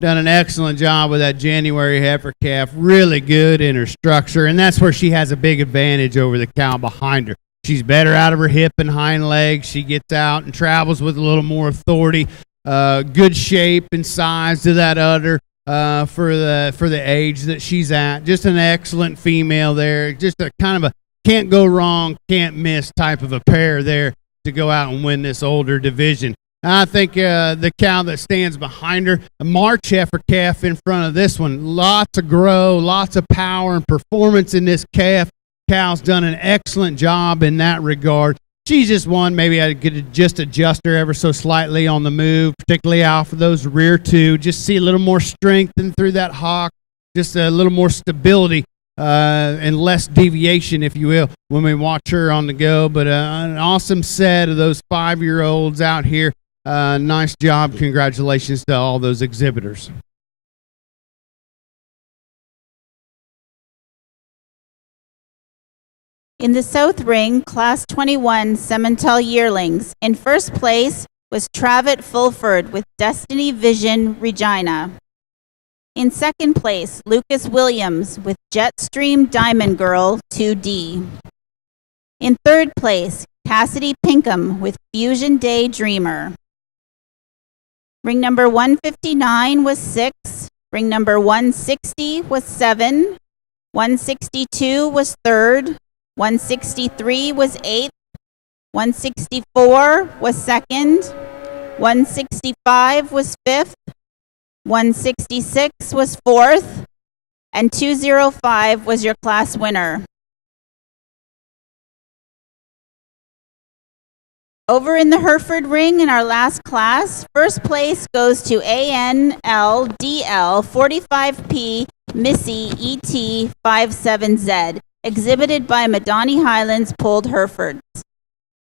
Done an excellent job with that January heifer calf. Really good in her structure, and that's where she has a big advantage over the cow behind her. She's better out of her hip and hind legs. She gets out and travels with a little more authority. Good shape and size to that udder. For the age that she's at. Just an excellent female there. Just a kind of a can't go wrong, can't miss type of a pair there to go out and win this older division. I think the cow that stands behind her, a March heifer calf in front of this one. Lots of grow, lots of power and performance in this calf. Cow's done an excellent job in that regard. She's just one. Maybe I could just adjust her ever so slightly on the move, particularly off of those rear two. Just see a little more strength in through that hock, just a little more stability and less deviation, if you will, when we watch her on the go. But an awesome set of those 5-year-olds out here. Nice job. Congratulations to all those exhibitors. In the South Ring, Class 21 Simmental Yearlings. In first place was Travitt Fulford with Destiny Vision Regina. In second place, Lucas Williams with Jetstream Diamond Girl 2D. In third place, Cassidy Pinkham with Fusion Day Dreamer. Ring number 159 was 6. Ring number 160 was 7. 162 was 3rd. 163 was 8th, 164 was 2nd, 165 was 5th, 166 was 4th, and 205 was your class winner. Over in the Hereford ring in our last class, first place goes to ANLDL 45P Missy ET 57Z. Exhibited by Madani Highlands Pulled Herefords.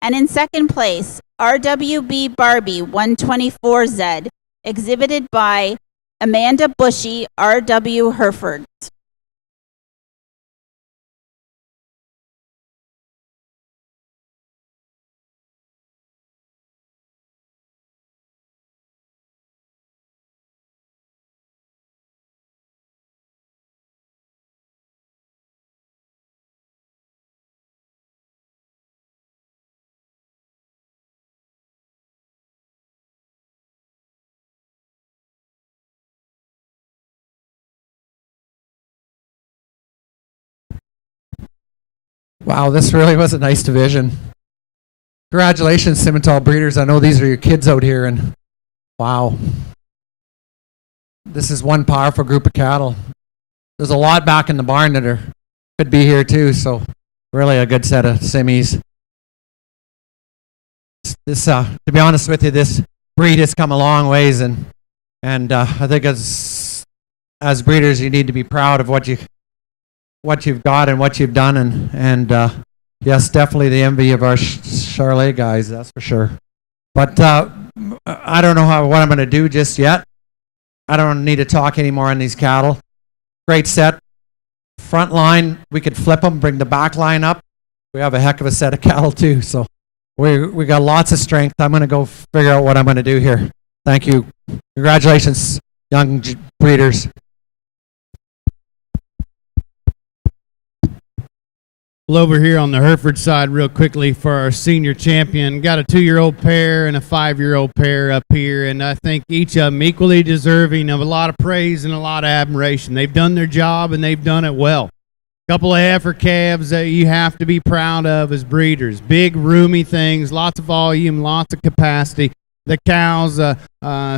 And in second place, RWB Barbie 124Z, exhibited by Amanda Bushy, RW Hereford. Wow, this really was a nice division. Congratulations, Simmental breeders. I know these are your kids out here, and wow. This is one powerful group of cattle. There's a lot back in the barn that could be here too, so really a good set of simmies. This, to be honest with you, this breed has come a long ways, and I think as breeders, you need to be proud of what you've got and what you've done, and yes, definitely the envy of our Charlet guys, that's for sure. But I don't know what I'm going to do just yet. I don't need to talk anymore on these cattle. Great set. Front line, we could flip them, bring the back line up. We have a heck of a set of cattle too, so we got lots of strength. I'm going to go figure out what I'm going to do here. Thank you. Congratulations, young breeders. Well, over here on the Hereford side, real quickly for our senior champion, got a 2-year-old pair and a 5-year-old pair up here, and I think each of them equally deserving of a lot of praise and a lot of admiration. They've done their job and they've done it well. A couple of heifer calves that you have to be proud of as breeders. Big, roomy things, lots of volume, lots of capacity. The cows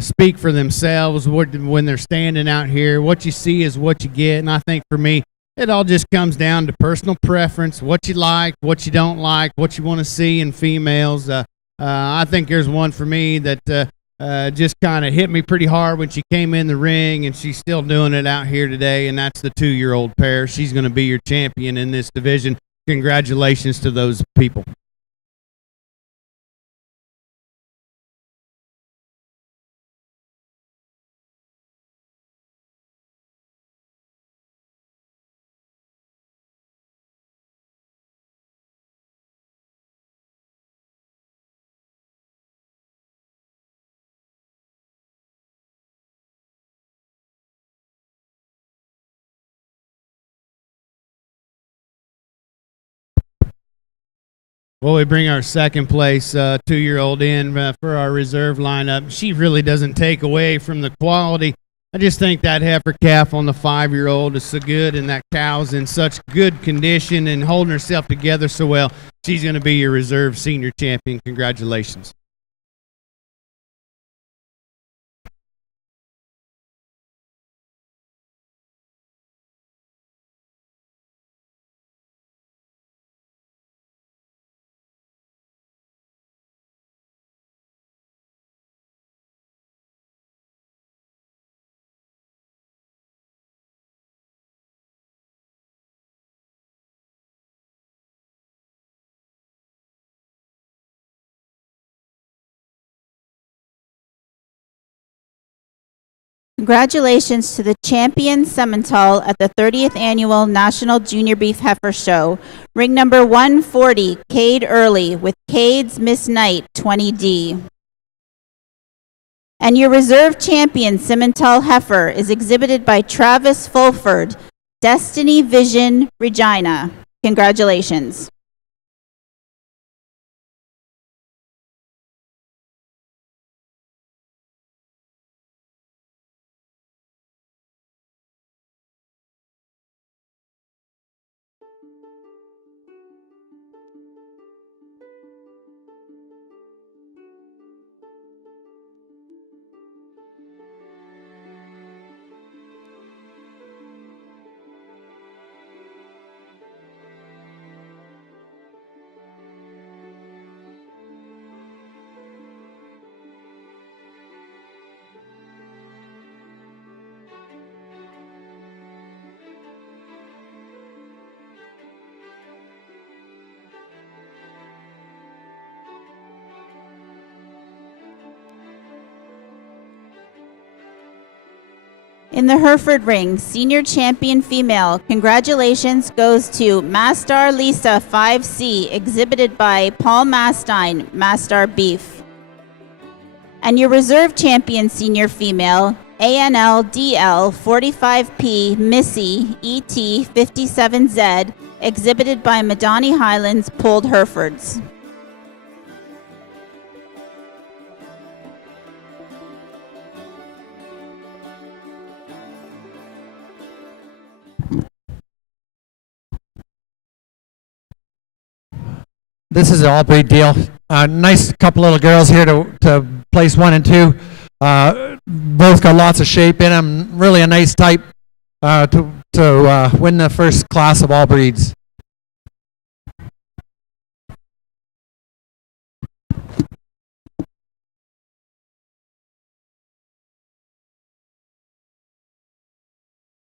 speak for themselves when they're standing out here. What you see is what you get, and I think for me, it all just comes down to personal preference, what you like, what you don't like, what you want to see in females. I think there's one for me that just kind of hit me pretty hard when she came in the ring, and she's still doing it out here today, and that's the 2-year-old pair. She's going to be your champion in this division. Congratulations to those people. Well, we bring our second place 2-year-old in for our reserve lineup. She really doesn't take away from the quality. I just think that heifer calf on the 5-year-old is so good, and that cow's in such good condition and holding herself together so well. She's going to be your reserve senior champion. Congratulations. Congratulations to the champion Semental at the 30th Annual National Junior Beef Heifer Show. Ring number 140, Cade Early, with Cade's Miss Knight 20D. And your reserve champion Semental Heifer is exhibited by Travis Fulford, Destiny Vision, Regina. Congratulations. In the Hereford ring, senior champion female, congratulations goes to Mastar Lisa 5C, exhibited by Paul Mastine, Mastar Beef. And your reserve champion senior female, ANLDL 45P Missy ET 57Z, exhibited by Madani Highlands, Pulled Herefords. This is an all breed deal. Nice couple little girls here to place 1 and 2. Both got lots of shape in them. Really a nice type to win the first class of all breeds.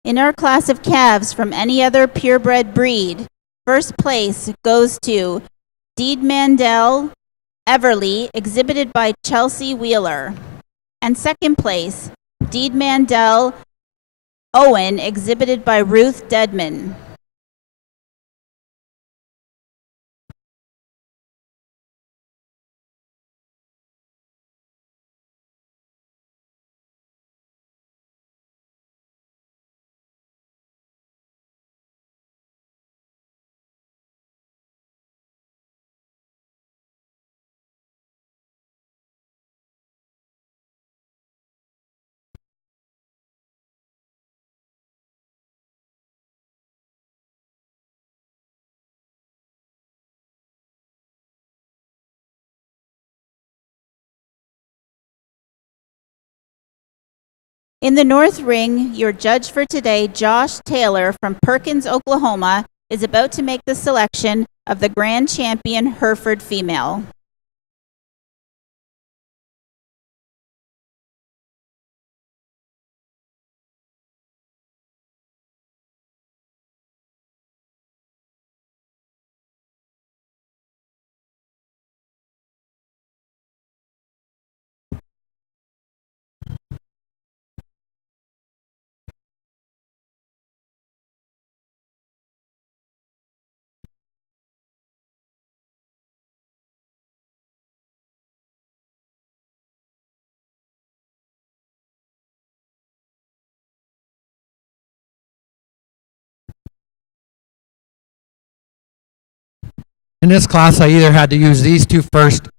In our class of calves from any other purebred breed, first place goes to Deed Mandel Everly, exhibited by Chelsea Wheeler. And second place, Deed Mandel Owen, exhibited by Ruth Dedman. In the North Ring, your judge for today, Josh Taylor from Perkins, Oklahoma, is about to make the selection of the grand champion Hereford female. In this class, I either had to use these 2 first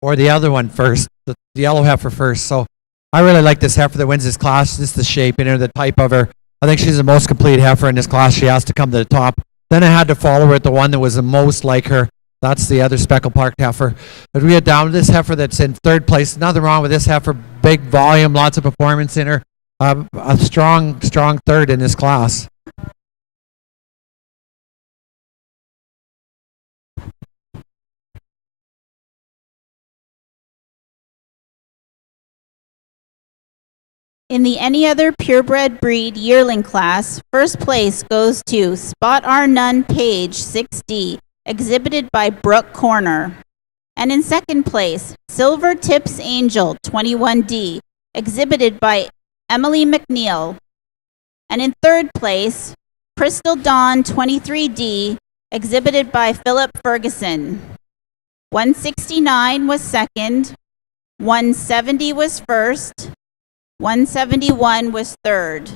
or the other one first, the yellow heifer first. So I really like this heifer that wins this class. This is the shape in her, the type of her. I think she's the most complete heifer in this class. She has to come to the top. Then I had to follow her with the one that was the most like her. That's the other speckled park heifer. But we get down to this heifer that's in third place. Nothing wrong with this heifer. Big volume, lots of performance in her. A strong third in this class. In the any other purebred breed yearling class, first place goes to Spot R None Page 6D, exhibited by Brooke Corner. And in second place, Silver Tips Angel 21D, exhibited by Emily McNeil. And in third place, Crystal Dawn 23D, exhibited by Philip Ferguson. 169 was second, 170 was first, 171 was third.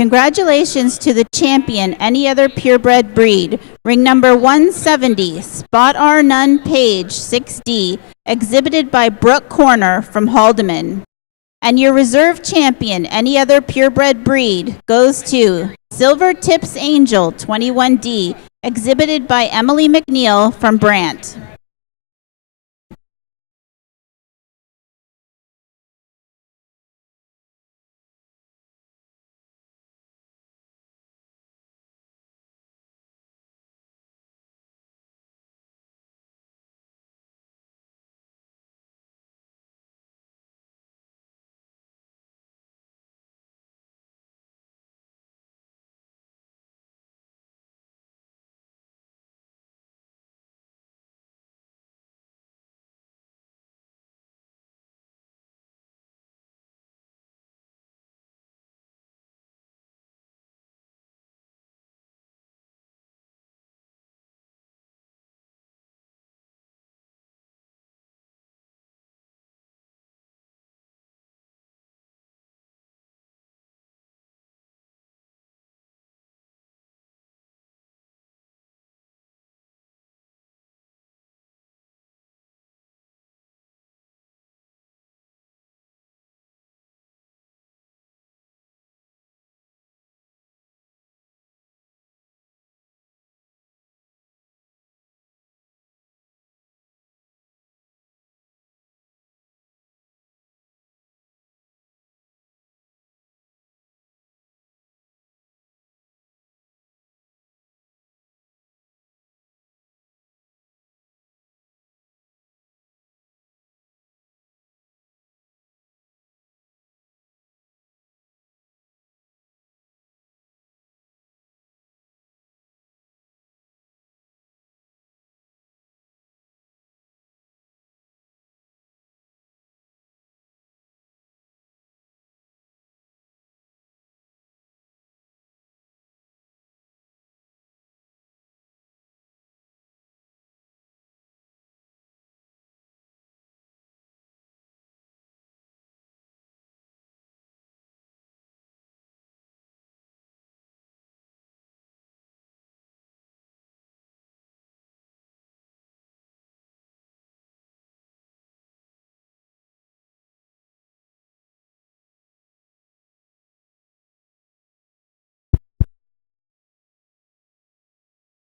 Congratulations to the champion, any other purebred breed. Ring number 170, Spot R Nun Page 6D, exhibited by Brooke Corner from Haldeman. And your reserve champion, any other purebred breed, goes to Silver Tips Angel 21D, exhibited by Emily McNeil from Brant.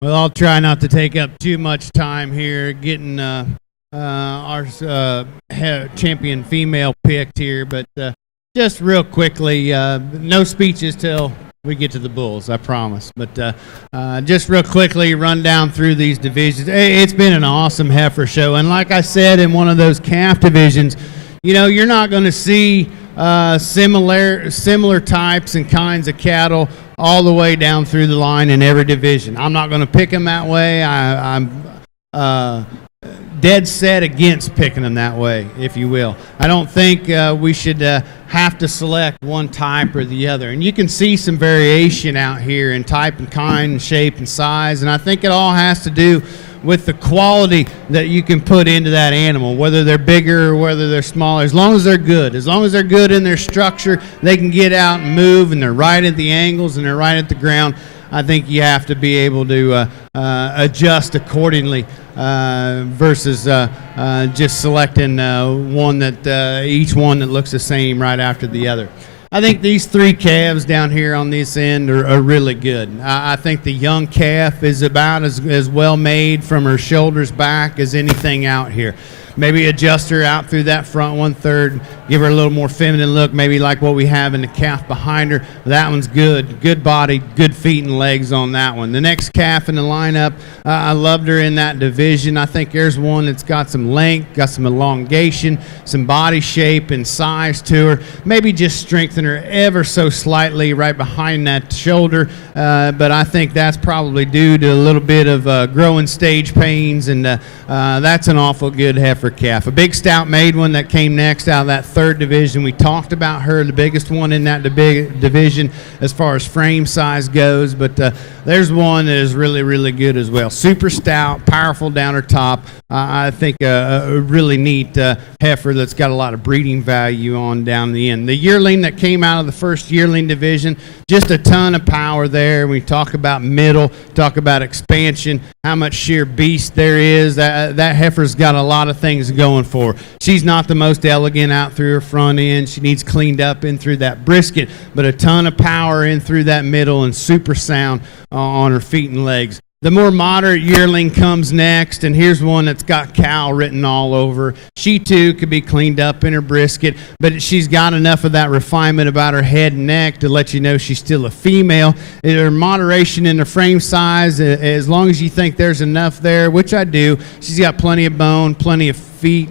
Well, I'll try not to take up too much time here getting our champion female picked here, but just real quickly, no speeches till we get to the bulls, I promise. But just real quickly, run down through these divisions. It's been an awesome heifer show, and like I said, in one of those calf divisions, you know, you're not going to see similar types and kinds of cattle all the way down through the line in every division. I'm not going to pick them that way. I'm dead set against picking them that way, if you will. I don't think we should have to select one type or the other. And you can see some variation out here in type and kind and shape and size, and I think it all has to do with the quality that you can put into that animal, whether they're bigger or whether they're smaller, as long as they're good. As long as they're good in their structure, they can get out and move, and they're right at the angles and they're right at the ground. I think you have to be able to adjust accordingly versus just selecting one that each one that looks the same right after the other. I think these three calves down here on this end are really good. I think the young calf is about as well made from her shoulders back as anything out here. Maybe adjust her out through that front 1/3, give her a little more feminine look, maybe like what we have in the calf behind her. That one's good. Good body, good feet and legs on that one. The next calf in the lineup, I loved her in that division. I think there's one that's got some length, got some elongation, some body shape and size to her. Maybe just strengthen her ever so slightly right behind that shoulder, but I think that's probably due to a little bit of growing stage pains, and that's an awful good heifer. heifer calf. A big stout made one that came next out of that third division. We talked about her, the biggest one in that division as far as frame size goes, but there's one that is really, really good as well. Super stout, powerful down her top. I think a really neat heifer that's got a lot of breeding value on down the end. The yearling that came out of the first yearling division, just a ton of power there. We talk about middle, talk about expansion, how much sheer beast there is. That heifer's got a lot of things going for her. She's not the most elegant out through her front end. She needs cleaned up in through that brisket, but a ton of power in through that middle and super sound on her feet and legs. The more moderate yearling comes next, and here's one that's got cow written all over. She, too, could be cleaned up in her brisket, but she's got enough of that refinement about her head and neck to let you know she's still a female. Her moderation in the frame size, as long as you think there's enough there, which I do, she's got plenty of bone, plenty of feet,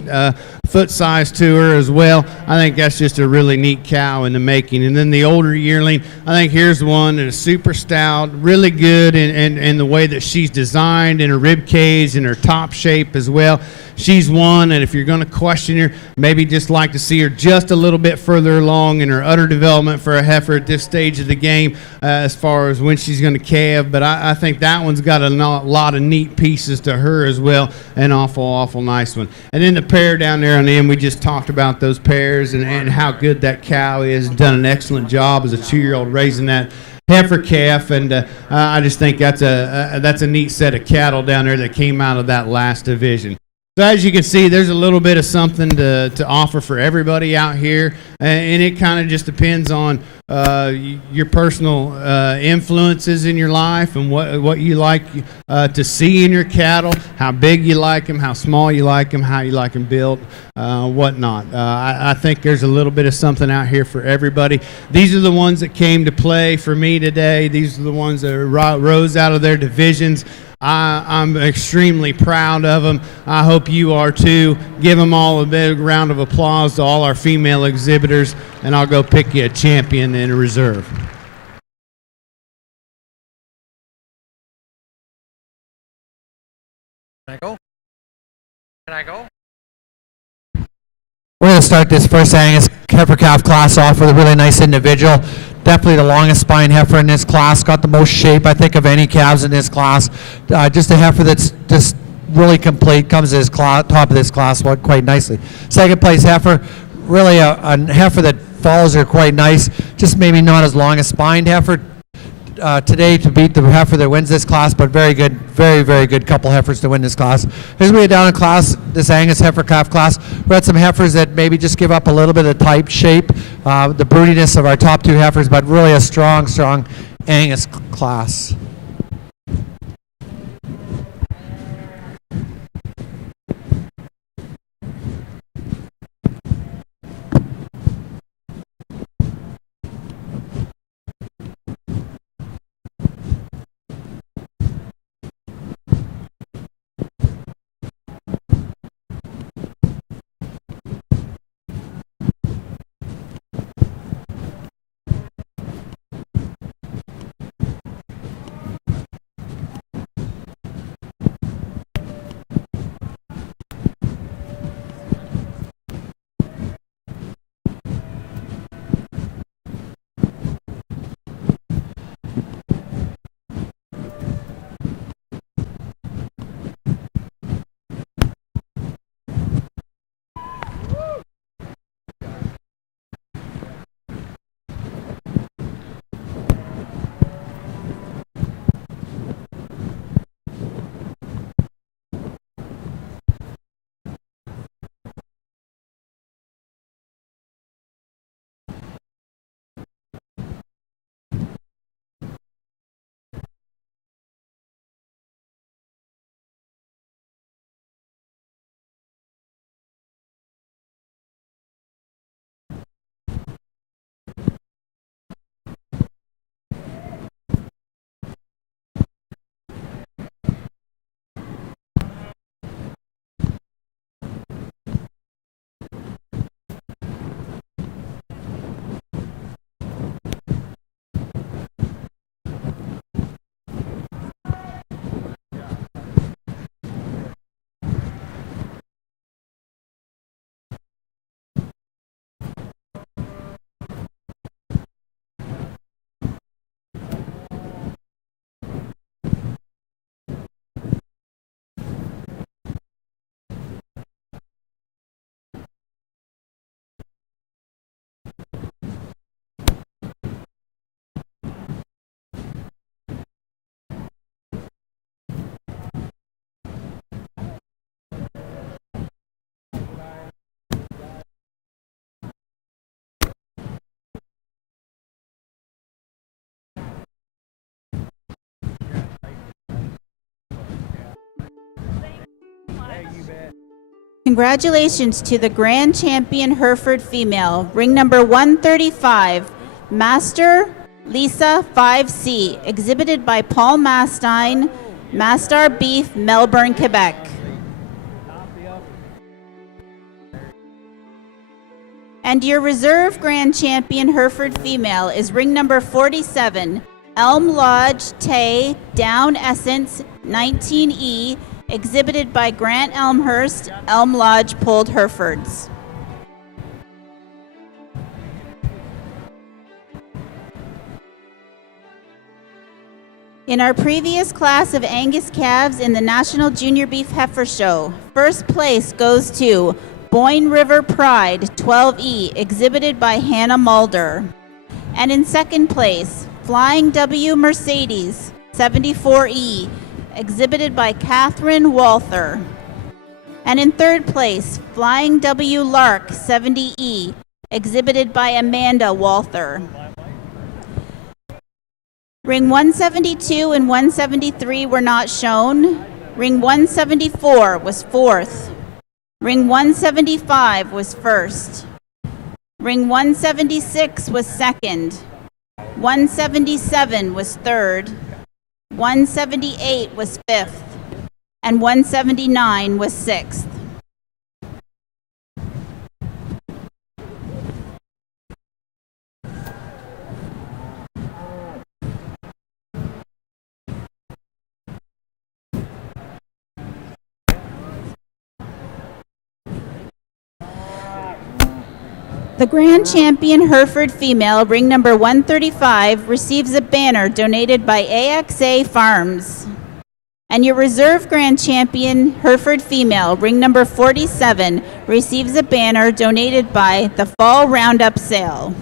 foot size to her as well. I think that's just a really neat cow in the making. And then the older yearling, I think here's one that is super stout, really good in the way that she's designed, in her rib cage, in her top shape as well. She's one, and if you're going to question her, maybe just like to see her just a little bit further along in her udder development for a heifer at this stage of the game as far as when she's going to calve. But I think that one's got a lot of neat pieces to her as well. An awful nice one. And then the pair down there on the end, we just talked about those pairs and how good that cow is. Done an excellent job as a 2-year-old raising that heifer calf, and I just think that's a neat set of cattle down there that came out of that last division. So as you can see, there's a little bit of something to offer for everybody out here, and it kind of just depends on your personal influences in your life and what you like to see in your cattle, how big you like them, how small you like them, how you like them built, whatnot. I think there's a little bit of something out here for everybody. These are the ones that came to play for me today. These are the ones that rose out of their divisions. I'm extremely proud of them. I hope you are too. Give them all a big round of applause to all our female exhibitors, and I'll go pick you a champion in a reserve. Can I go? We're going to start this first Angus heifer calf class off with a really nice individual. Definitely the longest spine heifer in this class. Got the most shape, I think, of any calves in this class. Just a heifer that's just really complete. Comes to this top of this class quite nicely. Second place heifer, really a heifer that follows her quite nice. Just maybe not as long a spined heifer today to beat the heifer that wins this class, but very good, very good couple heifers to win this class. As we get down in class, this Angus heifer calf class, we had some heifers that maybe just give up a little bit of type shape, the broodiness of our top two heifers, but really a strong Angus class. Congratulations to the grand champion Hereford female, ring number 135, Master Lisa 5C, exhibited by Paul Mastine, Mastar Beef, Melbourne, Quebec. And your reserve grand champion Hereford female is ring number 47, Elm Lodge Tay Down Essence 19E, exhibited by Grant Elmhurst, Elm Lodge Pulled Herefords. In our previous class of Angus calves in the National Junior Beef Heifer Show, first place goes to Boyne River Pride 12E, exhibited by Hannah Mulder. And in second place, Flying W Mercedes 74E, exhibited by Catherine Walther. And in third place, Flying W Lark 70E, exhibited by Amanda Walther. Ring 172 and 173 were not shown. Ring 174 was fourth. Ring 175 was first. Ring 176 was second. 177 was third. 178 was fifth. And 179 was sixth. The grand champion Hereford female, ring number 135, receives a banner donated by AXA Farms. And your reserve grand champion Hereford female, ring number 47, receives a banner donated by the Fall Roundup Sale.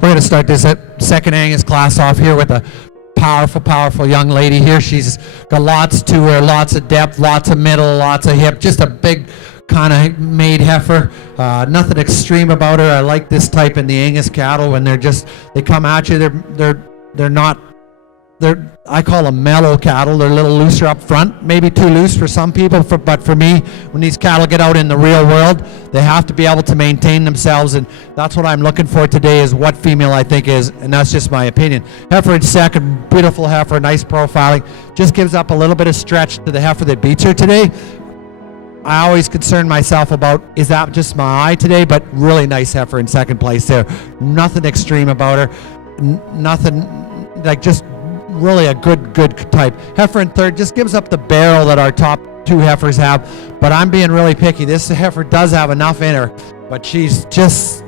We're going to start this second Angus class off here with a powerful, powerful young lady here. She's got lots to her, lots of depth, lots of middle, lots of hip, just a big kind of made heifer. Nothing extreme about her. I like this type in the Angus cattle when they come at you. They're not. I call them mellow cattle. They're a little looser up front, maybe too loose for some people, but for me, when these cattle get out in the real world, they have to be able to maintain themselves, and that's what I'm looking for today is what female I think is, and that's just my opinion. Hereford second, beautiful heifer, nice profiling, just gives up a little bit of stretch to the heifer that beats her today. I always concern myself about, is that just my eye today, but really nice heifer in second place there. Nothing extreme about her, nothing, like just really a good type. Heifer in third just gives up the barrel that our top two heifers have, but I'm being really picky. This heifer does have enough in her, but she's just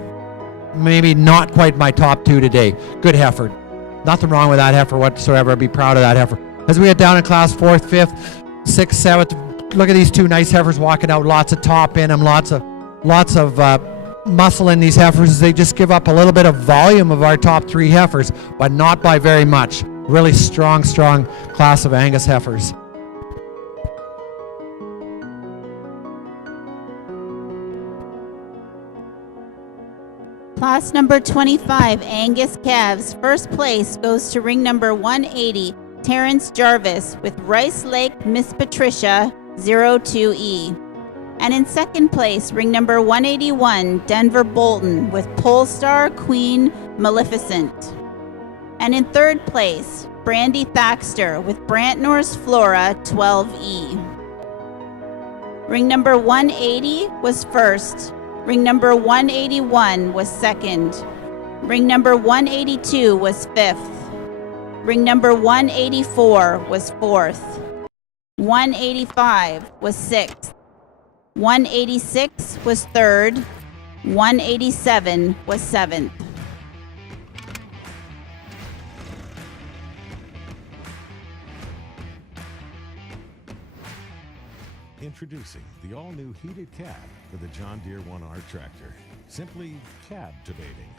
maybe not quite my top two today. Good heifer. Nothing wrong with that heifer whatsoever. I'd be proud of that heifer. As we get down in class 4th, 5th, 6th, 7th, look at these two nice heifers walking out, lots of top in them, lots of muscle in these heifers. They just give up a little bit of volume of our top three heifers, but not by very much. Really strong class of Angus heifers. Class number 25, Angus calves. First place goes to ring number 180, Terrence Jarvis with Rice Lake Miss Patricia 02E. And in second place, ring number 181, Denver Bolton with Polestar Queen Maleficent. And in third place, Brandy Thaxter with Brantnor's Flora 12E. Ring number 180 was first. Ring number 181 was second. Ring number 182 was fifth. Ring number 184 was fourth. 185 was sixth. 186 was third. 187 was seventh. Introducing the all-new heated cab for the John Deere 1R tractor. Simply cab-tivating.